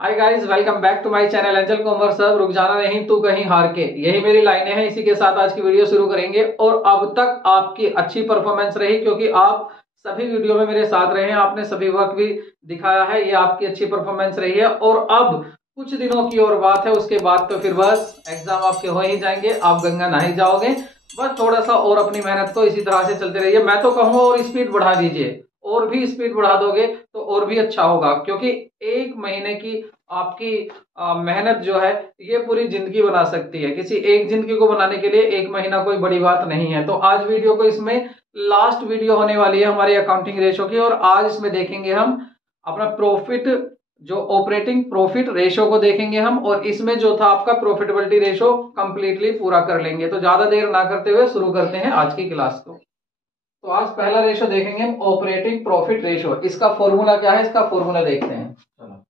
Hi guys, welcome back to my channel angel commerce. सब रुक जाना नहीं तू कहीं हार के, यही मेरी लाइनें हैं। इसी के साथ आज की वीडियो शुरू करेंगे। और अब तक आपकी अच्छी परफॉर्मेंस रही क्योंकि आप सभी वीडियो में मेरे साथ रहे हैं, आपने सभी वर्क भी दिखाया है, ये आपकी अच्छी परफॉर्मेंस रही है। और अब कुछ दिनों की और बात है, उसके बाद तो फिर बस एग्जाम आपके हो ही जाएंगे, आप गंगा नहा जाओगे। बस थोड़ा सा और अपनी मेहनत को इसी तरह से चलते रहिए। मैं तो कहूंगा और स्पीड बढ़ा दीजिए, और भी स्पीड बढ़ा दोगे तो और भी अच्छा होगा, क्योंकि एक महीने की आपकी मेहनत जो है ये पूरी जिंदगी बना सकती है। किसी एक जिंदगी को बनाने के लिए एक महीना कोई बड़ी बात नहीं है। तो आज वीडियो को इसमें लास्ट वीडियो होने वाली है हमारी अकाउंटिंग रेशो की, और आज इसमें देखेंगे हम अपना प्रॉफिट, जो ऑपरेटिंग प्रॉफिट रेशो को देखेंगे हम। और इसमें जो था आपका प्रॉफिटेबिलिटी रेशो कंप्लीटली पूरा कर लेंगे। तो ज्यादा देर ना करते हुए शुरू करते हैं आज की क्लास को। तो आज पहला रेशो देखेंगे हम ऑपरेटिंग प्रॉफिट रेशो। इसका फॉर्मूला क्या है, इसका फॉर्मूला देखते हैं। चलो,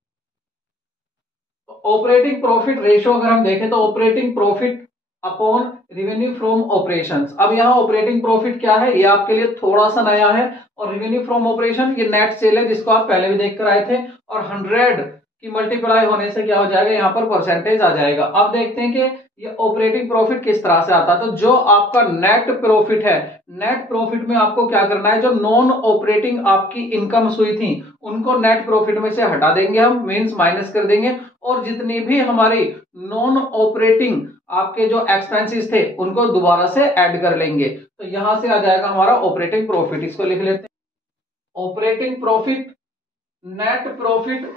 ऑपरेटिंग प्रॉफिट रेशो अगर हम देखें तो operating profit upon revenue from operations. अब यहाँ ऑपरेटिंग प्रॉफिट क्या है, ये आपके लिए थोड़ा सा नया है। और रेवेन्यू फ्रॉम ऑपरेशन ये नेट सेल है, जिसको आप पहले भी देख कर आए थे। और 100 की मल्टीप्लाई होने से क्या हो जाएगा, यहाँ पर परसेंटेज आ जाएगा। अब देखते हैं कि ये ऑपरेटिंग प्रॉफिट किस तरह से आता है। तो जो आपका नेट प्रॉफिट है, नेट प्रॉफिट में आपको क्या करना है, जो नॉन ऑपरेटिंग आपकी इनकम्स हुई थी उनको नेट प्रॉफिट में से हटा देंगे हम, मींस माइनस कर देंगे। और जितनी भी हमारी नॉन ऑपरेटिंग आपके जो एक्सपेंसेस थे उनको दोबारा से ऐड कर लेंगे। तो यहां से आ जाएगा हमारा ऑपरेटिंग प्रॉफिट। इसको लिख लेते हैं, ऑपरेटिंग प्रॉफिट नेट प्रॉफिट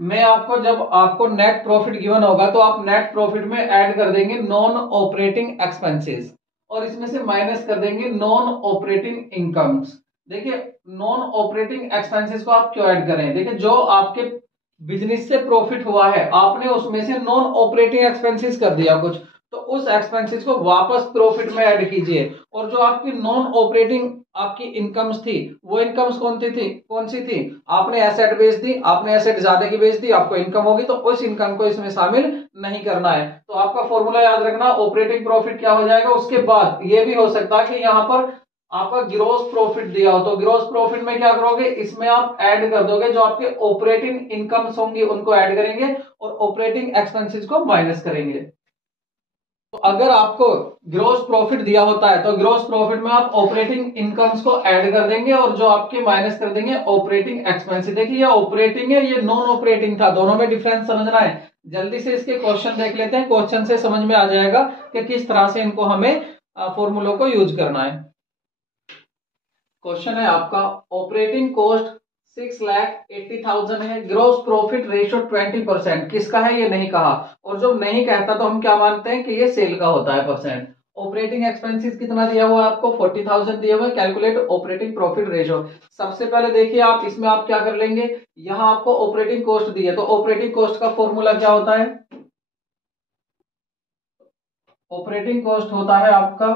में आपको, जब आपको नेट प्रॉफिट गिवन होगा तो आप नेट प्रॉफिट में ऐड कर देंगे नॉन ऑपरेटिंग एक्सपेंसेस, और इसमें से माइनस कर देंगे नॉन ऑपरेटिंग इनकम्स। देखिए, नॉन ऑपरेटिंग एक्सपेंसेस को आप क्यों ऐड करें, देखिए जो आपके बिजनेस से प्रॉफिट हुआ है आपने उसमें से नॉन ऑपरेटिंग एक्सपेंसेस कर दिया कुछ, तो उस एक्सपेंसेस को वापस प्रॉफिट में ऐड कीजिए। और जो आपकी नॉन ऑपरेटिंग आपकी इनकम्स थी, वो इनकम्स कौन सी थी, आपने एसेट बेच दी, आपने एसेट ज्यादा की बेच दी, आपको इनकम होगी, तो उस इनकम को इसमें शामिल नहीं करना है। तो आपका फॉर्मूला याद रखना, ऑपरेटिंग प्रॉफिट क्या हो जाएगा। उसके बाद ये भी हो सकता है कि यहाँ पर आपका ग्रॉस प्रॉफिट दिया हो, तो ग्रॉस प्रॉफिट में क्या करोगे, इसमें आप ऐड कर दोगे जो आपके ऑपरेटिंग इनकम्स होंगी उनको ऐड करेंगे, और ऑपरेटिंग एक्सपेंसेस को माइनस करेंगे। तो अगर आपको ग्रॉस प्रॉफिट दिया होता है तो ग्रॉस प्रॉफिट में आप ऑपरेटिंग इनकम्स को ऐड कर देंगे, और जो आपके माइनस कर देंगे ऑपरेटिंग एक्सपेंसेस। देखिए, ये ऑपरेटिंग है, ये नॉन ऑपरेटिंग था, दोनों में डिफरेंस समझना है। जल्दी से इसके क्वेश्चन देख लेते हैं, क्वेश्चन से समझ में आ जाएगा कि किस तरह से इनको हमें फॉर्मूलों को यूज करना है। क्वेश्चन है आपका, ऑपरेटिंग कॉस्ट 6,80,000 है, ग्रॉस प्रॉफिट रेशो 20%, किसका है ये नहीं कहा। और जो नहीं कहता तो हम क्या मानते हैं कि ये सेल का होता है परसेंट। ऑपरेटिंग एक्सपेंसेस कितना दिया हुआ है आपको, 40,000 दिया हुआ है। Calculate operating profit ratio. सबसे पहले देखिए आप इसमें आप क्या कर लेंगे, यहां आपको ऑपरेटिंग कॉस्ट दी है, तो ऑपरेटिंग कॉस्ट का फॉर्मूला क्या होता है, ऑपरेटिंग कॉस्ट होता है आपका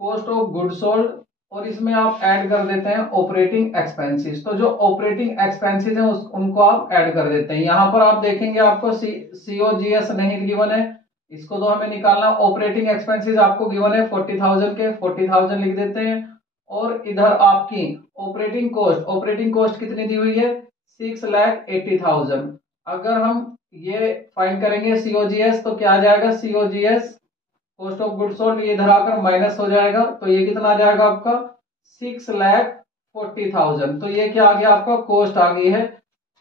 कॉस्ट ऑफ गुड सोल्ड, और इसमें आप ऐड कर देते हैं ऑपरेटिंग एक्सपेंसेस। तो जो ऑपरेटिंग एक्सपेंसेस हैं उनको आप ऐड कर देते हैं। यहां पर आप देखेंगे आपको सीओजीएस नहीं गिवन है, इसको तो हमें निकालना। ऑपरेटिंग एक्सपेंसेस आपको गिवन है 40,000 के, 40,000 लिख देते हैं। और इधर आपकी ऑपरेटिंग कॉस्ट कितनी दी हुई है, 6,80,000। अगर हम ये फाइंड करेंगे सीओजीएस तो क्या आ जाएगा, COGS cost of good sold, ये इधर आकर माइनस हो जाएगा, तो ये कितना आ जाएगा आपका 6,40,000। तो ये क्या आ गया आपका, कॉस्ट आ गई है,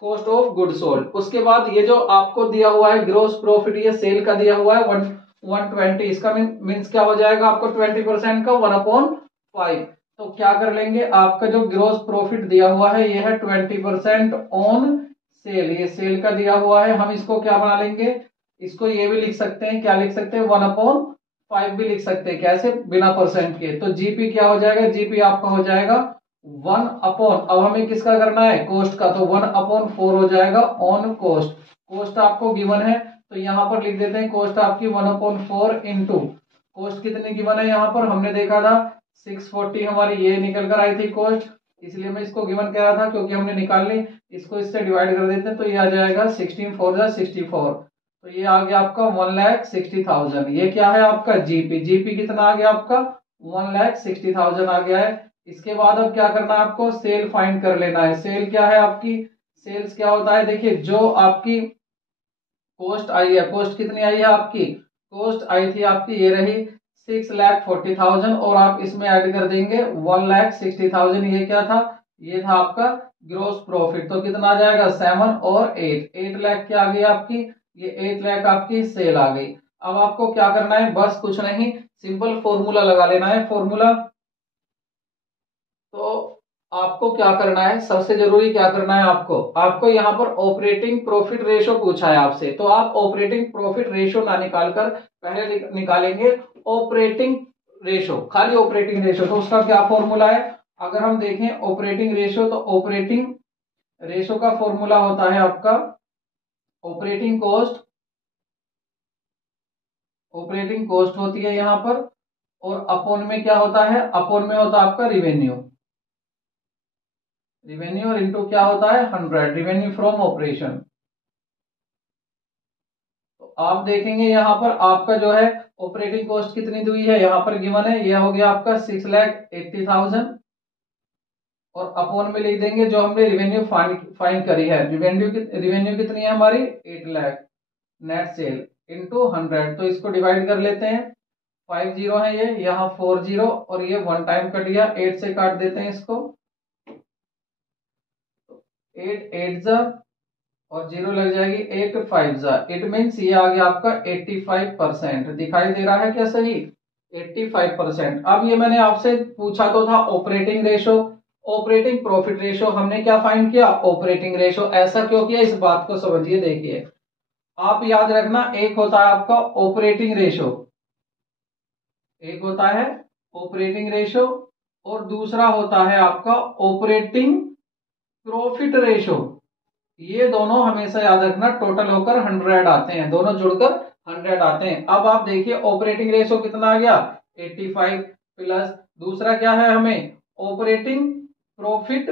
कॉस्ट ऑफ गुड सोल्ड। उसके बाद ये जो आपको दिया हुआ है ग्रोस प्रॉफिट, ये सेल का दिया हुआ है 120, इसका मीन्स क्या हो जाएगा आपको 20% का 1/5। तो क्या कर लेंगे, आपका जो ग्रोस प्रॉफिट दिया हुआ है ये है 20% ऑन सेल, ये सेल का दिया हुआ है। हम इसको क्या बना लेंगे, इसको ये भी लिख सकते हैं, क्या लिख सकते हैं, 1/5 भी लिख सकते हैं, कैसे, बिना परसेंट के। तो जीपी क्या हो जाएगा, जीपी आपका हो जाएगा 1/, अब हमें किसका करना है, कॉस्ट का, तो 1/4 हो जाएगा ऑन कॉस्ट। कॉस्ट आपको गिवन है तो यहाँ पर लिख देते हैं कॉस्ट आपकी 1/4 इंटू कॉस्ट कितनी गिवन है, यहाँ पर हमने देखा था 640 हमारी ये निकल कर आई थी कॉस्ट, इसलिए मैं इसको गिवन कह रहा था क्योंकि हमने निकाल ली। इसको इससे डिवाइड कर देते हैं तो ये आ जाएगा 16 4 जा 64, तो ये आ गया आपका 1,60,000। ये क्या है आपका जीपी, जीपी कितना आ गया आपका 1,60,000 आ गया है। इसके बाद अब क्या करना है आपको, सेल फाइंड कर लेना है। सेल क्या है आपकी, सेल्स क्या होता है, देखिए जो आपकी कॉस्ट आई है, कॉस्ट कितनी आई है आपकी, कॉस्ट आई थी आपकी, ये रही 6,40,000 और आप इसमें ऐड कर देंगे 1,60,000, ये क्या था, ये था आपका ग्रोस प्रॉफिट। तो कितना आ जाएगा 7 और 8 लाख क्या आ गई आपकी, ये 8 लाख आपकी सेल आ गई। अब आपको क्या करना है, बस कुछ नहीं, सिंपल फॉर्मूला लगा लेना है, फॉर्मूला। तो आपको क्या करना है, सबसे जरूरी क्या करना है आपको, आपको यहाँ पर ऑपरेटिंग प्रॉफिट रेशो पूछा है आपसे, तो आप ऑपरेटिंग प्रॉफिट रेशो ना निकालकर पहले निकालेंगे ऑपरेटिंग रेशो, खाली ऑपरेटिंग रेशो। तो उसका क्या फॉर्मूला है, अगर हम देखें ऑपरेटिंग रेशो, तो ऑपरेटिंग रेशो का फॉर्मूला होता है आपका ऑपरेटिंग कॉस्ट, ऑपरेटिंग कॉस्ट होती है यहाँ पर, और अपोन में क्या होता है, अपोन में होता है आपका रिवेन्यू, रिवेन्यू और इनटू क्या होता है 100, रिवेन्यू फ्रॉम ऑपरेशन। तो आप देखेंगे यहाँ पर आपका जो है ऑपरेटिंग कॉस्ट कितनी हुई है, यहाँ पर गिवन है, ये हो गया आपका 6,80,000 और अपॉन में लिख देंगे जो हमने रिवेन्यू फाइन करी है, रिवेन्यू कितनी है हमारी 8 लाख नेट सेल इनटू 100। तो इसको डिवाइड कर लेते हैं, 5 जीरो है ये, यहाँ 4 जीरो और ये 1 टाइम कट गया, 8 से काट देते हैं इसको, 8 8 जा और 0 लग जाएगी, 8 5 जा, इट मीन्स ये आ गया आपका 85%। दिखाई दे रहा है क्या सही, 85%। अब ये मैंने आपसे पूछा तो था operating ratio, operating profit ratio, हमने क्या फाइंड किया ऑपरेटिंग रेशो। ऐसा क्यों किया, इस बात को समझिए। देखिए आप याद रखना, एक होता है आपका ऑपरेटिंग रेशो, एक होता है ऑपरेटिंग रेशो और दूसरा होता है आपका ऑपरेटिंग प्रॉफिट रेशो। ये दोनों हमेशा याद रखना टोटल होकर 100 आते हैं, दोनों जुड़कर 100 आते हैं। अब आप देखिए ऑपरेटिंग रेशो कितना आ गया 85 प्लस दूसरा क्या है हमें ऑपरेटिंग प्रॉफिट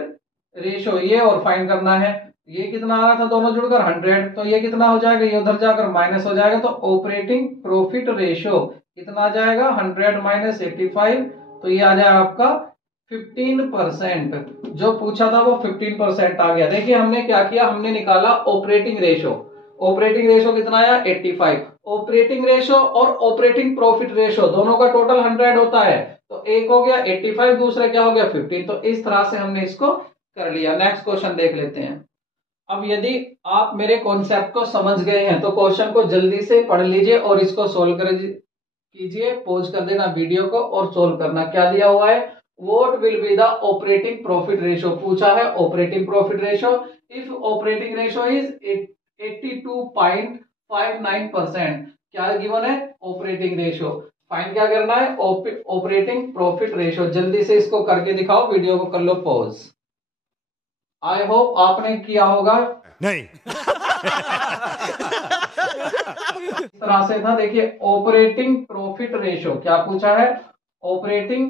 रेशो, ये और फाइंड करना है, ये कितना आ रहा था दोनों जुड़कर 100, तो ये कितना हो जाएगा, ये उधर जाकर माइनस हो जाएगा, तो ऑपरेटिंग प्रॉफिट रेशो कितना आ जाएगा 100 माइनस 85, तो ये आ जाएगा आपका 15%। जो पूछा था वो 15% आ गया। देखिए हमने क्या किया, हमने निकाला ऑपरेटिंग रेशो, ऑपरेटिंग रेशो कितना आया 85, ऑपरेटिंग रेशो और ऑपरेटिंग प्रॉफिट रेशो दोनों का टोटल 100 होता है, तो एक हो गया 85, दूसरा क्या हो गया 15। तो इस तरह से हमने इसको कर लिया। नेक्स्ट क्वेश्चन देख लेते हैं। अब यदि आप मेरे कॉन्सेप्ट को समझ गए हैं तो क्वेश्चन को जल्दी से पढ़ लीजिए और इसको सोल्व कर कीजिए, पॉज कर देना वीडियो को और सोल्व करना। क्या दिया हुआ है, what will be the operating profit ratio, पूछा है operating profit ratio if operating ratio is 82.59%। क्या गिवन है ऑपरेटिंग रेशो, फाइंड क्या करना है ऑपरेटिंग प्रॉफिट रेशो। जल्दी से इसको करके दिखाओ, वीडियो को कर लो पॉज। आई होप आपने किया होगा, नहीं। इस तरह से था। देखिए ऑपरेटिंग प्रॉफिट रेशो क्या पूछा है, ऑपरेटिंग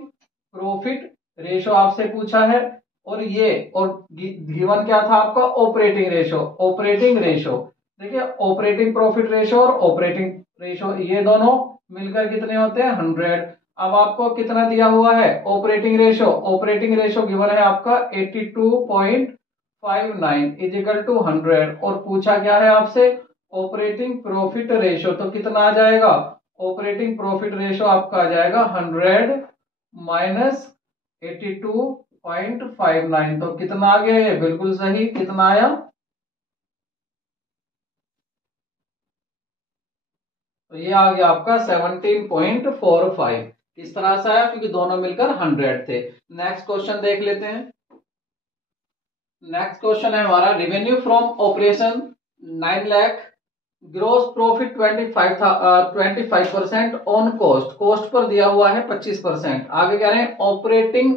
प्रॉफिट रेशो आपसे पूछा है, और ये और गिवन क्या था आपका ऑपरेटिंग रेशो, ऑपरेटिंग रेशो। देखिए ऑपरेटिंग प्रॉफिट रेशो और ऑपरेटिंग रेशो ये दोनों मिलकर कितने होते हैं 100। अब आपको कितना दिया हुआ है operating ratio, operating ratio given है आपका 82.59 इज इक्वल टू 100, और पूछा क्या है आपसे ऑपरेटिंग प्रॉफिट रेशो, तो कितना आ जाएगा ऑपरेटिंग प्रॉफिट रेशो आपका आ जाएगा 100 माइनस 82.59, तो कितना आ गया ये बिल्कुल सही, कितना आया, तो ये आ गया आपका 17.45। किस तरह से आया, क्योंकि दोनों मिलकर 100 थे। नेक्स्ट क्वेश्चन देख लेते हैं। नेक्स्ट क्वेश्चन है हमारा revenue from operation 9 lakh, gross profit 25% on cost, cost पर दिया हुआ है 25%। आगे कह रहे हैं operating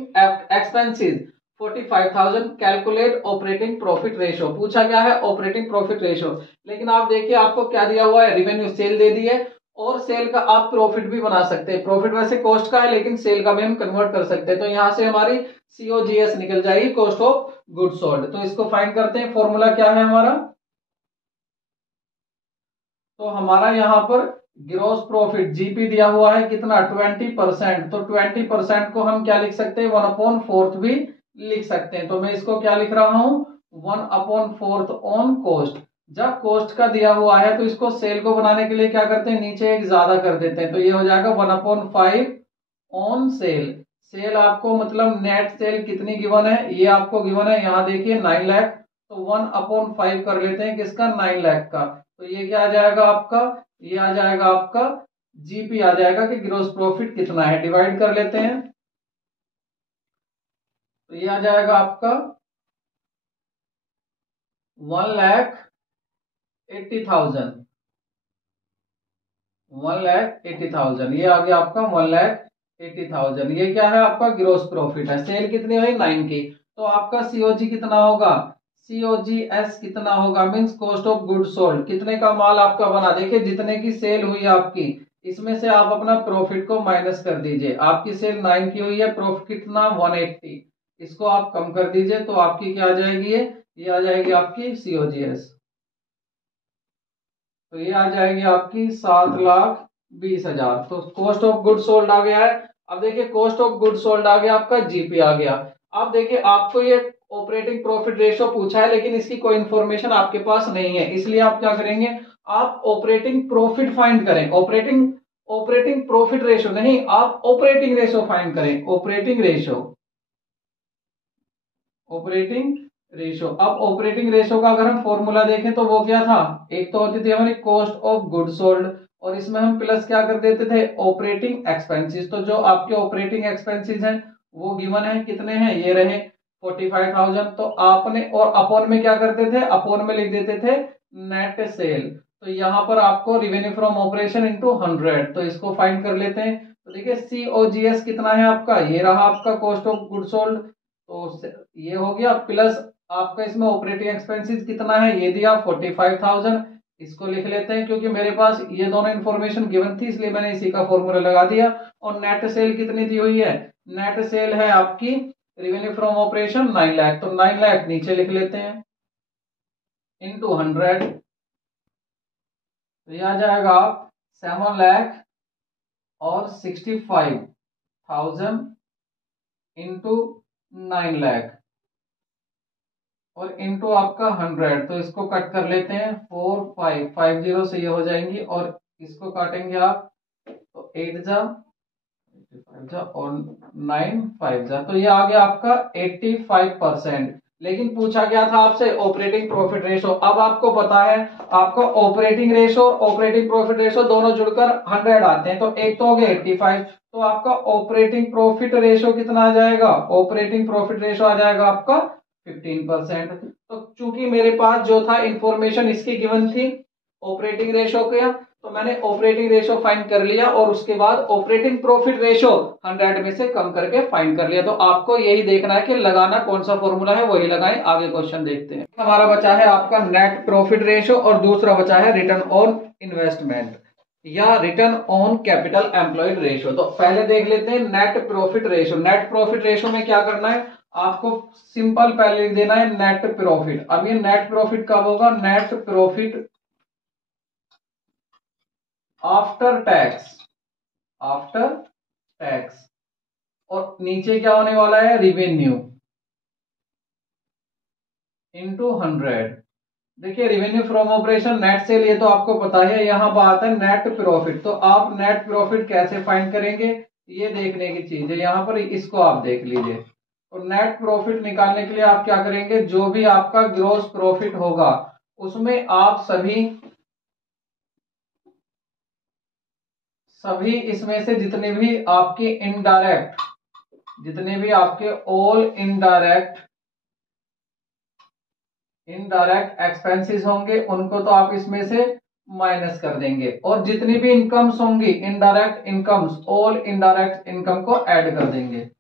expenses 45,000, calculate operating profit ratio. पूछा क्या है ऑपरेटिंग प्रॉफिट रेशो, लेकिन आप देखिए आपको क्या दिया हुआ है रिवेन्यू, सेल दे दी है, और सेल का आप प्रॉफिट भी बना सकते हैं। प्रॉफिट वैसे कॉस्ट का है लेकिन सेल का भी हम कन्वर्ट कर सकते हैं, तो यहां से हमारी COGS निकल जाएगी, कॉस्ट ऑफ गुड्स सोल्ड। तो इसको फाइंड करते हैं, फॉर्मूला क्या है हमारा, तो हमारा यहां पर ग्रोस प्रॉफिट जीपी दिया हुआ है कितना 20%, तो 20% को हम क्या लिख सकते हैं 1/4 भी लिख सकते हैं। तो मैं इसको क्या लिख रहा हूं 1/4 ऑन कॉस्ट, जब कॉस्ट का दिया हुआ है तो इसको सेल को बनाने के लिए क्या करते हैं, नीचे एक ज्यादा कर देते हैं, तो ये हो जाएगा 1/5 ऑन सेल। सेल आपको मतलब नेट सेल कितनी गिवन है, ये आपको गिवन है, यहाँ देखिए 9 लाख, तो 1/5 कर लेते हैं किसका, 9 लाख का। तो ये क्या आ जाएगा आपका, ये आ जाएगा आपका जीपी आ जाएगा कि ग्रोस प्रॉफिट कितना है, डिवाइड कर लेते हैं, तो ये आ जाएगा आपका 1,80,000, 1,80,000, ये आ गया आपका 1,80,000। ये क्या है आपका ग्रोस प्रॉफिट है। सेल कितनी हुई 9 की, तो आपका सीओजी कितना होगा, सीओजीएस कितना होगा, means cost of good sold, कितने का माल आपका बना। देखिए जितने की सेल हुई आपकी, इसमें से आप अपना प्रॉफिट को माइनस कर दीजिए। आपकी सेल 9 की हुई है, प्रॉफिट कितना 180, इसको आप कम कर दीजिए, तो आपकी क्या आ जाएगी, ये आ जाएगी आपकी सीओजीएस, तो ये आ जाएगी आपकी 7,20,000। तो कॉस्ट ऑफ गुड सोल्ड आ गया है। अब देखिए कॉस्ट ऑफ गुड सोल्ड आ गया, आपका जीपी आ गया। अब देखिए आपको ये ऑपरेटिंग प्रॉफिट रेशो पूछा है, लेकिन इसकी कोई इंफॉर्मेशन आपके पास नहीं है, इसलिए आप क्या करेंगे, आप ऑपरेटिंग प्रॉफिट फाइंड करें। ऑपरेटिंग ऑपरेटिंग प्रॉफिट रेशो नहीं, आप ऑपरेटिंग रेशो फाइंड करें, ऑपरेटिंग रेशो, ऑपरेटिंग रेशो। अब ऑपरेटिंग रेशो का अगर हम फॉर्मूला देखें तो वो क्या था, एक तो होती थी हमारी कॉस्ट ऑफ गुड सोल्ड, और इसमें हम प्लस क्या कर देते थे, ऑपरेटिंग एक्सपेंसेस। तो जो आपके ऑपरेटिंग एक्सपेंसेस हैं वो गिवन है, कितने हैं, ये रहे 45,000। तो आपने और अपॉन में क्या करते थे, अपॉन में लिख देते थे नेट सेल। तो यहाँ पर आपको रिवेन्यू फ्रॉम ऑपरेशन इंटू 100, तो इसको फाइंड कर लेते हैं। तो देखिए सीओजीएस कितना है आपका, ये रहा आपका कॉस्ट ऑफ गुड सोल्ड, तो ये हो गया, प्लस आपका इसमें ऑपरेटिंग एक्सपेंसेस कितना है, ये दिया 45,000, इसको लिख लेते हैं, क्योंकि मेरे पास ये दोनों इन्फॉर्मेशन गिवन थी इसलिए मैंने इसी का फॉर्मूला लगा दिया। और नेट सेल कितनी दी हुई है, नेट सेल है आपकी रेवेन्यू फ्रॉम ऑपरेशन 9 लाख, तो 9 लाख नीचे लिख लेते हैं इनटू 100, तो ये आ जाएगा आप 7,65,000 इंटू 9 लाख और इंटू आपका 100, तो इसको कट कर लेते हैं, 4550 से ये हो जाएंगी, और इसको काटेंगे आप तो 8 जा और 9 5 जा, तो ये आ गया आपका 85%। लेकिन पूछा गया था आपसे ऑपरेटिंग प्रॉफिट रेशो। अब आपको पता है आपका ऑपरेटिंग रेशो और ऑपरेटिंग प्रॉफिट रेशो दोनों जुड़कर 100 आते हैं, तो एक तो हो गया 85, तो आपका ऑपरेटिंग प्रॉफिट रेशो कितना आ जाएगा, ऑपरेटिंग प्रॉफिट रेशो आ जाएगा आपका 15%। तो चूंकि मेरे पास जो था इंफॉर्मेशन इसकी गिवन थी ऑपरेटिंग रेशो का, तो मैंने ऑपरेटिंग रेशो फाइंड कर लिया और उसके बाद ऑपरेटिंग प्रॉफिट रेशो 100 में से कम करके फाइंड कर लिया। तो आपको यही देखना है कि लगाना कौन सा फॉर्मूला है, वही लगाएं। आगे क्वेश्चन देखते हैं। हमारा बचा है आपका नेट प्रॉफिट रेशो और दूसरा बचा है रिटर्न ऑन इन्वेस्टमेंट या return on capital employed ratio. तो पहले देख लेते हैं net profit ratio. Net profit ratio में क्या करना है आपको, सिंपल पहले लिख देना है नेट प्रॉफिट। अब ये नेट प्रॉफिट कब होगा, net profit after tax, after tax, और नीचे क्या होने वाला है रिवेन्यू इनटू 100। देखिए revenue from operation net cell, ये तो आपको पता है। यहां बात है नेट प्रॉफिट, तो आप नेट प्रॉफिट कैसे फाइंड करेंगे ये देखने की चीज है, यहां पर इसको आप देख लीजिए। तो नेट प्रॉफिट निकालने के लिए आप क्या करेंगे, जो भी आपका ग्रोस प्रॉफिट होगा उसमें आप सभी इसमें से जितने भी आपके इनडायरेक्ट, जितने भी आपके ऑल इनडायरेक्ट एक्सपेंसेस होंगे उनको तो आप इसमें से माइनस कर देंगे, और जितनी भी इनकम्स होंगी indirect incomes, all indirect income को ऐड कर देंगे।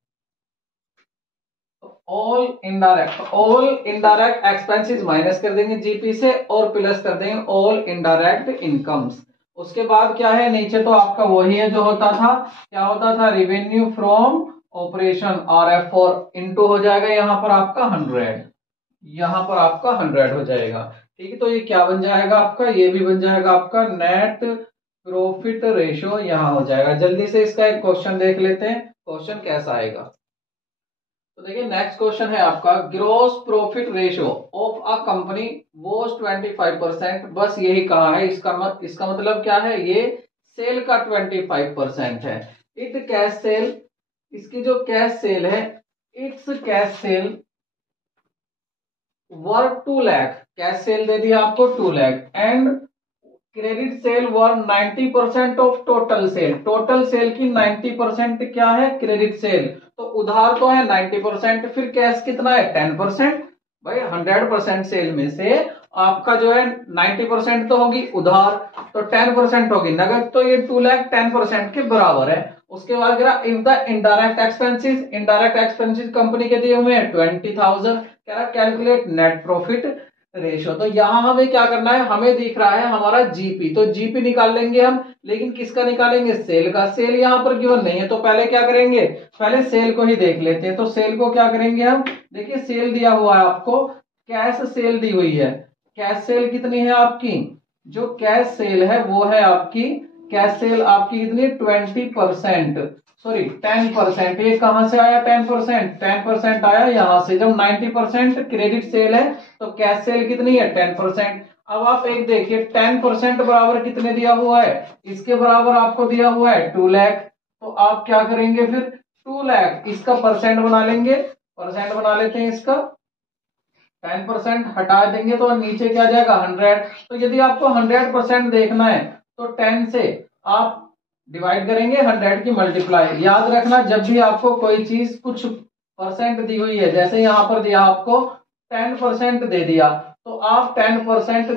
ऑल इनडायरेक्ट एक्सपेंसेस माइनस कर देंगे जीपी से और प्लस कर देंगे ऑल इनडायरेक्ट इनकम्स। उसके बाद क्या है, नीचे तो आपका वही है जो होता था, क्या होता था revenue from operation RF4 into हो जाएगा यहाँ पर आपका 100, यहाँ पर आपका 100 हो जाएगा। ठीक है, तो ये क्या बन जाएगा आपका, ये भी बन जाएगा आपका नेट प्रॉफिट रेशो यहाँ हो जाएगा। जल्दी से इसका एक क्वेश्चन देख लेते हैं, क्वेश्चन कैसा आएगा। तो देखिए नेक्स्ट क्वेश्चन है आपका, gross profit ratio of a company was 25%। बस यही कहा है, इसका मतलब क्या है, ये सेल का 25% है। इट कैश सेल, इसकी जो कैश सेल है, it's cash cell were 2 lakh, cash cell दे दिया आपको 2 lakh, and credit sale were 90% of total sale. Total sale की 90% क्या है, क्रेडिट सेल। तो उधार तो है 90%, फिर कैश कितना है 10%। भाई 100% सेल में से आपका जो है 90% तो होगी उधार, तो 10% होगी नगद, तो ये 2 लाख 10% के बराबर है। उसके बाद if the indirect expenses, indirect expenses company के दिए हुए हैं 20,000, कह रहा कैलकुलेट नेट प्रॉफिट रेशियो। तो यहां हमें क्या करना है, हमें दिख रहा है हमारा जीपी, तो जीपी निकाल लेंगे हम, लेकिन किसका निकालेंगे, सेल का। सेल यहां पर गिवन नहीं है, तो पहले क्या करेंगे, पहले सेल को ही देख लेते हैं। तो सेल को क्या करेंगे हम, देखिए सेल दिया हुआ है आपको, कैश सेल दी हुई है। कैश सेल कितनी है आपकी, जो कैश सेल है वो है आपकी, कैश सेल आपकी कितनी, 20%, सॉरी 10%। ये कहां से आया 10%, 10% आया यहां से। जब 90% क्रेडिट सेल है तो कैश सेल कितनी है 10%। अब आप एक देखिए 10% बराबर कितने दिया हुआ है, इसके बराबर आपको दिया हुआ है 2 लाख। तो आप क्या करेंगे फिर, 2 लाख इसका परसेंट बना लेंगे, परसेंट बना लेते हैं इसका, 10% हटा देंगे तो नीचे क्या जाएगा 100। तो यदि आपको 100% देखना है तो 10 से आप डिवाइड करेंगे, 100 की मल्टीप्लाई। याद रखना जब भी आपको कोई चीज कुछ परसेंट दी हुई है, जैसे यहां पर दिया आपको 10% दे दिया, तो आप 10%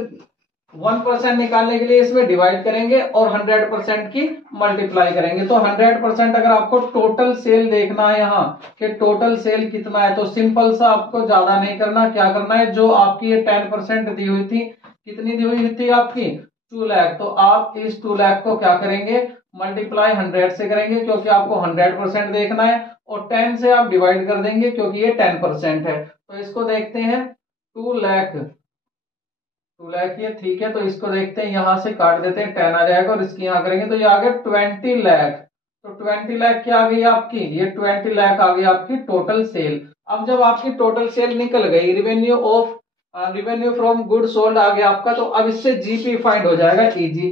1% निकालने के लिए इसमें डिवाइड करेंगे और 100% की मल्टीप्लाई करेंगे। तो 100% अगर आपको टोटल सेल देखना है यहाँ कि टोटल सेल कितना है, तो सिंपल सा आपको ज्यादा नहीं करना, क्या करना है, जो आपकी ये 10% दी हुई थी, कितनी दी हुई थी आपकी 2 लाख, तो आप इस 2 लाख को क्या करेंगे, मल्टीप्लाई 100 से करेंगे, क्योंकि आपको 100% देखना है, और 10 से आप डिवाइड कर देंगे क्योंकि ये 10% है। तो इसको देखते हैं 2 लाख, 2 लाख ये ठीक है, तो इसको देखते हैं, यहां से काट देते हैं, 10 आ जाएगा और इसकी यहां करेंगे तो ये आ गया 20 लाख। तो 20 लाख क्या आ गई आपकी, ये 20 लाख आ गई आपकी टोटल सेल। अब जब आपकी टोटल सेल निकल गई, रिवेन्यू फ्रॉम गुड सोल्ड आ गया आपका, तो अब इससे जीपी फाइंड हो जाएगा इजी।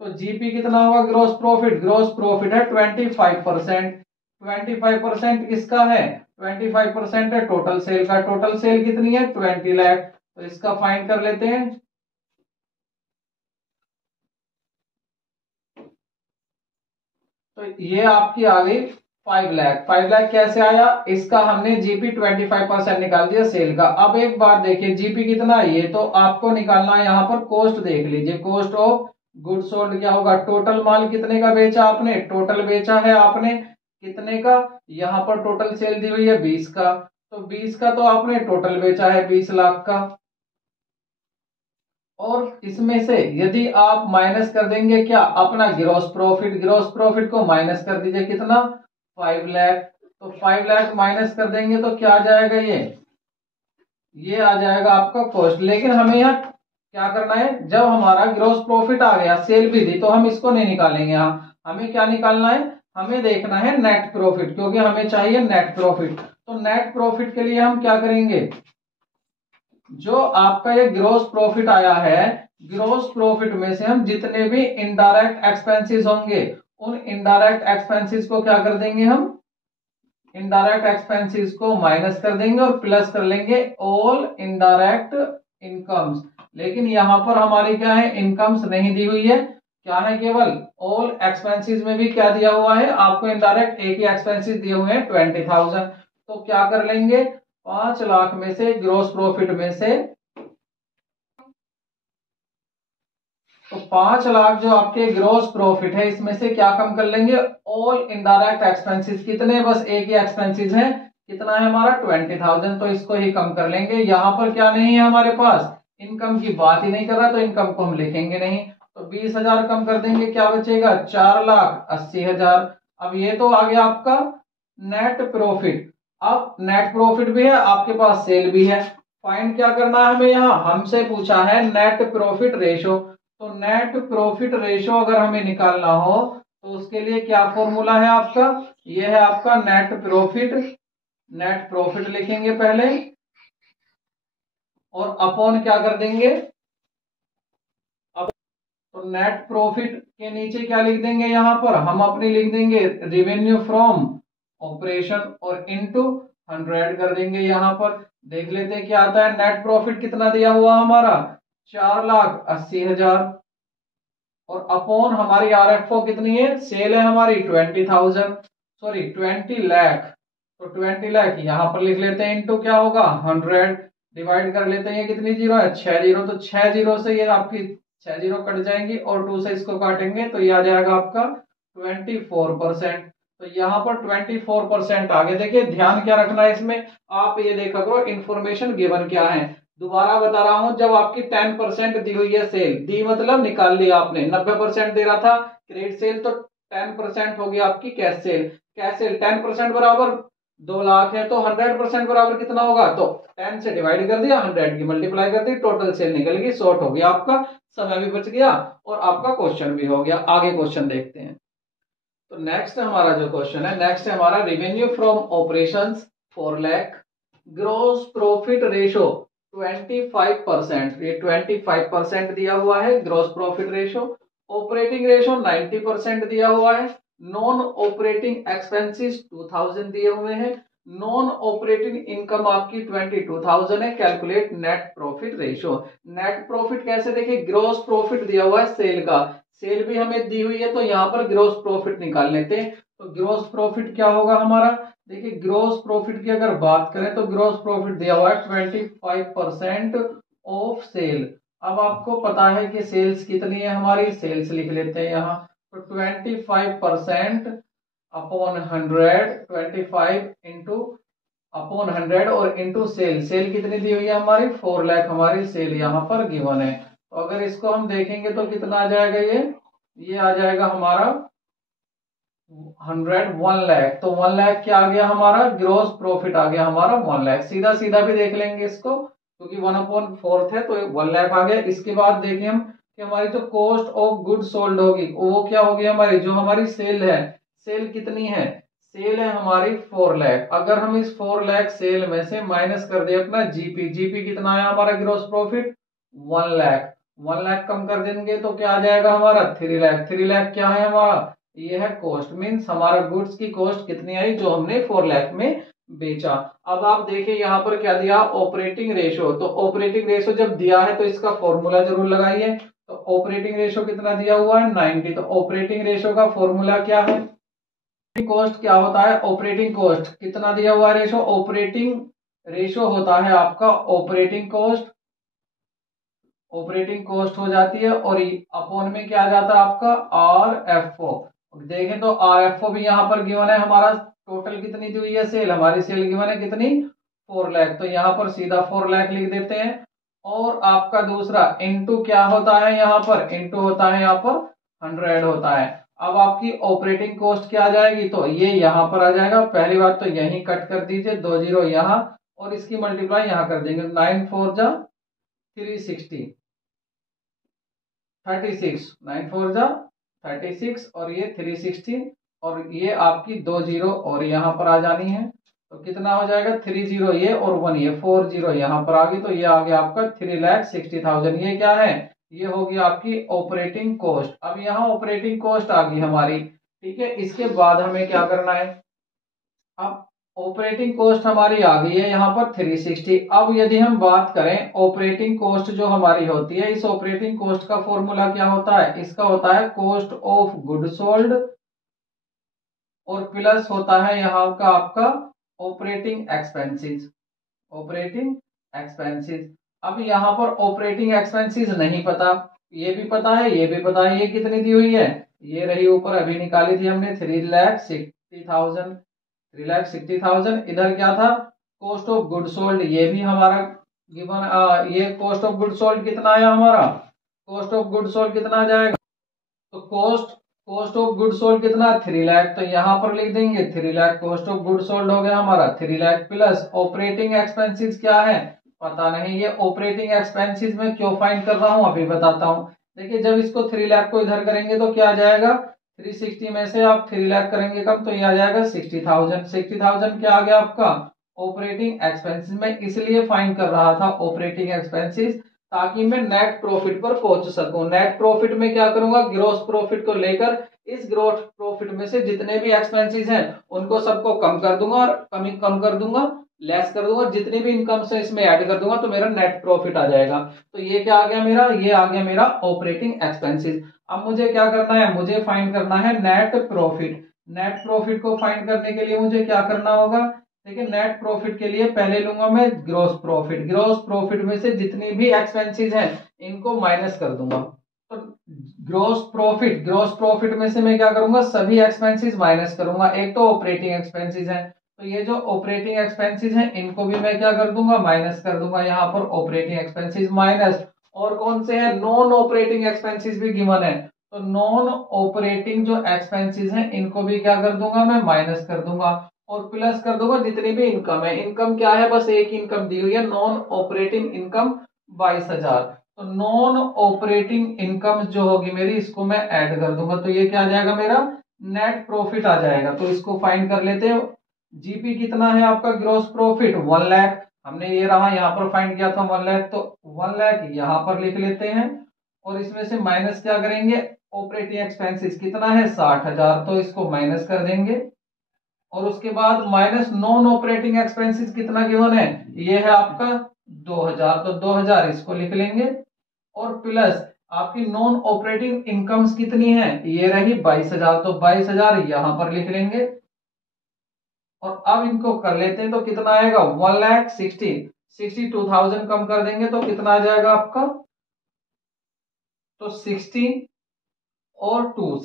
तो जीपी कितना होगा, ग्रोस प्रॉफिट, ग्रोस प्रॉफिट है 25%, 25% किसका है, 25% है टोटल सेल का। टोटल सेल कितनी है 20 लाख, तो इसका फाइंड कर लेते हैं। तो ये आपकी आ गई 5 लाख। 5 लाख कैसे आया, इसका हमने जीपी 25% निकाल दिया सेल का। अब एक बात देखिए, जीपी कितना है, ये तो आपको निकालना है, यहाँ पर कॉस्ट देख लीजिए, कॉस्ट ऑफ गुड सोल्ड क्या होगा, टोटल माल कितने का बेचा आपने, टोटल बेचा है आपने कितने का, यहाँ पर टोटल सेल दी हुई है 20 का, तो 20 का तो आपने टोटल बेचा है 20 लाख का। और इसमें से यदि आप माइनस कर देंगे क्या, अपना ग्रॉस प्रॉफिट, ग्रॉस प्रॉफिट को माइनस कर दीजिए कितना 5 लाख। तो 5 लाख माइनस कर देंगे तो क्या आ जाएगा, ये आ जाएगा आपका कॉस्ट। लेकिन हमें यहाँ क्या करना है, जब हमारा ग्रॉस प्रॉफिट आ गया, सेल भी दी, तो हम इसको नहीं निकालेंगे। यहाँ हमें क्या निकालना है, हमें देखना है नेट प्रॉफिट, क्योंकि हमें चाहिए नेट प्रॉफिट। तो नेट प्रॉफिट के लिए हम क्या करेंगे, जो आपका ये ग्रोस प्रॉफिट आया है, ग्रोस प्रॉफिट में से हम जितने भी इनडायरेक्ट एक्सपेंसेस होंगे, उन इनडायरेक्ट एक्सपेंसेस को क्या कर देंगे, हम इनडायरेक्ट एक्सपेंसेस को माइनस कर देंगे और प्लस कर लेंगे ऑल इनडायरेक्ट इनकम्स। लेकिन यहां पर हमारी क्या है, इनकम्स नहीं दी हुई है, क्या है, केवल ऑल एक्सपेंसेस में भी क्या दिया हुआ है आपको, इनडायरेक्ट एक ही एक्सपेंसेस दिए हुए हैं 20,000। तो क्या कर लेंगे, 5 लाख में से, ग्रोस प्रॉफिट में से, तो 5 लाख जो आपके ग्रोस प्रॉफिट है, इसमें से क्या कम कर लेंगे, ऑल इनडायरेक्ट एक्सपेंसेस। कितने, बस एक ही एक्सपेंसेस है, कितना है हमारा 20,000, तो इसको ही कम कर लेंगे। यहां पर क्या नहीं है हमारे पास, इनकम की बात ही नहीं कर रहा, तो इनकम को हम लिखेंगे नहीं। तो 20,000 कम कर देंगे, क्या बचेगा 4,80,000। अब ये तो आ गया आपका नेट प्रॉफिट। अब नेट प्रॉफिट भी है आपके पास, सेल भी है, फाइंड क्या करना है हमें, यहाँ हमसे पूछा है नेट प्रॉफिट रेशो। तो नेट प्रॉफिट रेशो अगर हमें निकालना हो तो उसके लिए क्या फॉर्मूला है आपका, ये है आपका नेट प्रॉफिट नेट प्रॉफिट लिखेंगे पहले और अपॉन क्या कर देंगे, तो नेट प्रॉफिट के नीचे क्या लिख देंगे, यहां पर हम अपनी लिख देंगे रेवेन्यू फ्रॉम ऑपरेशन और इनटू 100 कर देंगे। यहां पर देख लेते हैं क्या आता है। नेट प्रॉफिट कितना दिया हुआ हमारा 4,80,000 और अपॉन हमारी आरएफओ कितनी है, सेल है हमारी 20,000 सॉरी 20 लाख, तो 20 लाख यहां पर लिख लेते हैं इनटू क्या होगा 100 डिवाइड कर लेते हैं। ये कितनी जीरो है 6 जीरो, तो 6 जीरो से ये आपकी 6 जीरो कट जाएंगी और 2 से इसको काटेंगे तो ये आ जाएगा आपका 24%। तो यहाँ पर 24% आगे देखिए ध्यान क्या रखना है इसमें, आप ये देखा करो इन्फॉर्मेशन गिवन क्या है। दोबारा बता रहा हूं, जब आपकी 10% दी हुई है सेल, दी मतलब निकाल लिया आपने, 90% दे रहा था क्रेडिट सेल, तो 10% होगी आपकी कैश सेल। कैश सेल 10% बराबर 2 लाख है, तो 100% बराबर कितना होगा, तो 10 से डिवाइड कर दिया, 100 की मल्टीप्लाई कर दी, टोटल सेल निकल गई, शॉर्ट हो गया आपका, समय भी बच गया और आपका क्वेश्चन भी हो गया। आगे क्वेश्चन देखते हैं। तो नेक्स्ट हमारा जो क्वेश्चन है, नेक्स्ट है हमारा revenue from operations 4 lakh, gross profit ratio 25%, ये 25% दिया हुआ है gross profit ratio. Operating ratio 90% दिया हुआ है। नॉन ऑपरेटिंग एक्सपेंसेस 2000 दिए हुए हैं। नॉन ऑपरेटिंग इनकम आपकी 22,000 है। Calculate net profit ratio. Net profit कैसे देखें, ग्रॉस प्रॉफिट दिया हुआ है सेल का, सेल भी हमें दी हुई है तो यहाँ पर ग्रॉस प्रॉफिट निकाल लेते हैं। तो ग्रॉस प्रॉफिट क्या होगा हमारा, देखिए ग्रॉस प्रॉफिट की अगर बात करें तो ग्रॉस प्रॉफिट दिया हुआ है 25% ऑफ सेल। अब आपको पता है कि सेल्स कितनी है हमारी, सेल्स लिख लेते हैं यहाँ, तो 25% अपॉन 100, 25 इंटू अपॉन 100 और इंटू सेल, सेल कितनी दी हुई है हमारी 4 लाख हमारी सेल यहाँ पर गिवन है। तो अगर इसको हम देखेंगे तो कितना आ जाएगा, ये आ जाएगा हमारा 1 लाख, तो 1 लाख क्या आ गया हमारा, ग्रॉस प्रॉफिट आ गया हमारा 1 लाख। सीधा सीधा भी देख लेंगे इसको, क्योंकि 1/4 है तो 1 लाख आ गया। इसके बाद देखें हम कि हमारी जो कॉस्ट ऑफ गुड सोल्ड होगी वो क्या होगी हमारी, जो हमारी सेल है, सेल कितनी है, सेल है हमारी 4 लाख। अगर हम इस 4 लाख सेल में से माइनस कर दे अपना जीपी, जीपी कितना आया हमारा ग्रॉस प्रॉफिट 1 लाख, 1 लाख कम कर देंगे तो क्या आ जाएगा हमारा 3 लाख। 3 लाख क्या है हमारा, ये है कॉस्ट, मीन्स हमारा गुड्स की कॉस्ट कितनी आई जो हमने 4 लाख में बेचा। अब आप देखिए यहाँ पर क्या दिया, ऑपरेटिंग रेशो, तो ऑपरेटिंग रेशो जब दिया है तो इसका फॉर्मूला जरूर लगाइए। तो ऑपरेटिंग रेशो कितना दिया हुआ है 90, तो ऑपरेटिंग रेशो का फॉर्मूला क्या है, कॉस्ट क्या होता है, ऑपरेटिंग कॉस्ट कितना दिया हुआ है रेशो, ऑपरेटिंग रेशो होता है आपका ऑपरेटिंग कॉस्ट, ऑपरेटिंग कॉस्ट हो जाती है और अपॉन में क्या आ जाता है आपका आरएफओ। देखें तो आरएफओ भी यहाँ पर गिवन है हमारा, टोटल कितनी दी हुई है सेल, हमारी सेल गिवन है कितनी 4 लाख, तो यहाँ पर सीधा 4 लाख लिख देते हैं। और आपका दूसरा इनटू क्या होता है, यहाँ पर इनटू होता है यहाँ पर 100 होता है। अब आपकी ऑपरेटिंग कॉस्ट क्या आ जाएगी, तो ये यहाँ पर आ जाएगा। पहली बात तो यही कट कर दीजिए, 2 जीरो यहाँ और इसकी मल्टीप्लाई यहाँ कर देंगे, 9 4 जा 360 36, 9 4 जा 36 और ये 360 और ये आपकी 2 जीरो और यहाँ पर आ जानी है, तो कितना हो जाएगा 3 जीरो ये और 1 ये 4 जीरो यहाँ पर आ गई, तो ये आ गया आपका 3,60,000। ये क्या है, ये होगी आपकी ऑपरेटिंग कॉस्ट। अब यहाँ ऑपरेटिंग कॉस्ट आ गई हमारी, ठीक है। इसके बाद हमें क्या करना है, अब ऑपरेटिंग कॉस्ट हमारी आ गई है यहाँ पर 360। अब यदि हम बात करें ऑपरेटिंग कॉस्ट जो हमारी होती है, इस ऑपरेटिंग कॉस्ट का फॉर्मूला क्या होता है, इसका होता है कॉस्ट ऑफ गुड सोल्ड और प्लस होता है यहाँ का आपका ऑपरेटिंग एक्सपेंसेस, ऑपरेटिंग एक्सपेंसेस। अब यहाँ पर ऑपरेटिंग एक्सपेंसेस नहीं पता, ये भी पता है ये भी पता है, ये कितनी दी हुई है, ये रही ऊपर अभी निकाली थी हमने 3,60,000, 3,60,000। इधर क्या था कॉस्ट ऑफ गुड सोल्ड, ये भी हमारा गिवन, ये कॉस्ट ऑफ गुड सोल्ड कितना आया हमारा, कॉस्ट ऑफ गुड सोल्ड कितना आ जाएगा, तो cost cost of good sold कितना 3 लाख, तो यहाँ पर लिख देंगे 3 lakh cost of good sold हो गया हमारा 3 लाख प्लस ऑपरेटिंग एक्सपेंसेस क्या है पता नहीं। ये ऑपरेटिंग एक्सपेंसेस में क्यों फाइंड कर रहा हूँ अभी बताता हूँ। देखिए जब इसको 3 लाख को इधर करेंगे तो क्या आ जाएगा, 360 में से आप 3 लाख करेंगे कम तो ये आ जाएगा 60,000। 60,000 क्या आ गया आपका ऑपरेटिंग एक्सपेंसेस मैं इसलिए फाइंड कर रहा था ऑपरेटिंग एक्सपेंसेस, ताकि मैं नेट प्रॉफिट पर पहुंच सकूं। नेट प्रॉफिट में क्या करूंगा, ग्रॉस प्रॉफिट को लेकर इस ग्रॉस प्रॉफिट में से जितने भी एक्सपेंसेस हैं उनको सबको कम कर दूंगा, और कम कर दूंगा, लेस कर दूंगा, जितनी भी इनकम से इसमें ऐड कर दूंगा, तो मेरा नेट प्रॉफिट आ जाएगा। तो ये क्या आ गया मेरा, ये आ गया मेरा ऑपरेटिंग एक्सपेंसेस। अब मुझे क्या करना है, मुझे फाइंड करना है नेट प्रॉफिट। नेट प्रॉफिट को फाइंड करने के लिए मुझे क्या करना होगा, देखिए नेट प्रॉफिट के लिए पहले लूंगा मैं ग्रॉस प्रॉफिट। ग्रॉस प्रॉफिट में से जितनी भी एक्सपेंसेस हैं इनको माइनस कर दूंगा। तो ग्रॉस प्रॉफिट में से मैं क्या करूंगा, सभी एक्सपेंसेस माइनस करूंगा। एक तो ऑपरेटिंग एक्सपेंसेस है, तो ये जो ऑपरेटिंग एक्सपेंसेस हैं इनको भी मैं क्या कर दूंगा, माइनस कर दूंगा। यहाँ पर ऑपरेटिंग एक्सपेंसेस माइनस, और कौन से हैं, नॉन ऑपरेटिंग एक्सपेंसेस भी गिवन है, तो नॉन ऑपरेटिंग जो एक्सपेंसेस हैं इनको भी क्या कर दूंगा, मैं माइनस कर दूंगा, और प्लस कर दूंगा जितनी भी इनकम है। इनकम क्या है, बस एक इनकम दी हुई है, नॉन ऑपरेटिंग इनकम 22,000। तो नॉन ऑपरेटिंग इनकम जो होगी मेरी, इसको मैं ऐड कर दूंगा, तो ये क्या आ जाएगा मेरा, नेट प्रॉफिट आ जाएगा। तो इसको फाइंड कर लेते हैं। जीपी कितना है आपका, ग्रॉस प्रॉफिट 1 लाख, हमने ये रहा यहाँ पर फाइंड किया था 1 लाख, तो 1 लाख यहाँ पर लिख लेते हैं, और इसमें से माइनस क्या करेंगे, ऑपरेटिंग एक्सपेंसेस कितना है 60,000, तो इसको माइनस कर देंगे, और उसके बाद माइनस नॉन ऑपरेटिंग एक्सपेंसेस कितना गिवन है, ये है आपका 2,000, तो 2,000 इसको लिख लेंगे, और प्लस आपकी नॉन ऑपरेटिंग इनकम्स कितनी है, ये रही 22,000, तो 22,000 यहां पर लिख लेंगे, और अब इनको कर लेते हैं, तो कितना आएगा 1,62,000 कम कर देंगे तो कितना आ जाएगा आपका, तो 16 और 2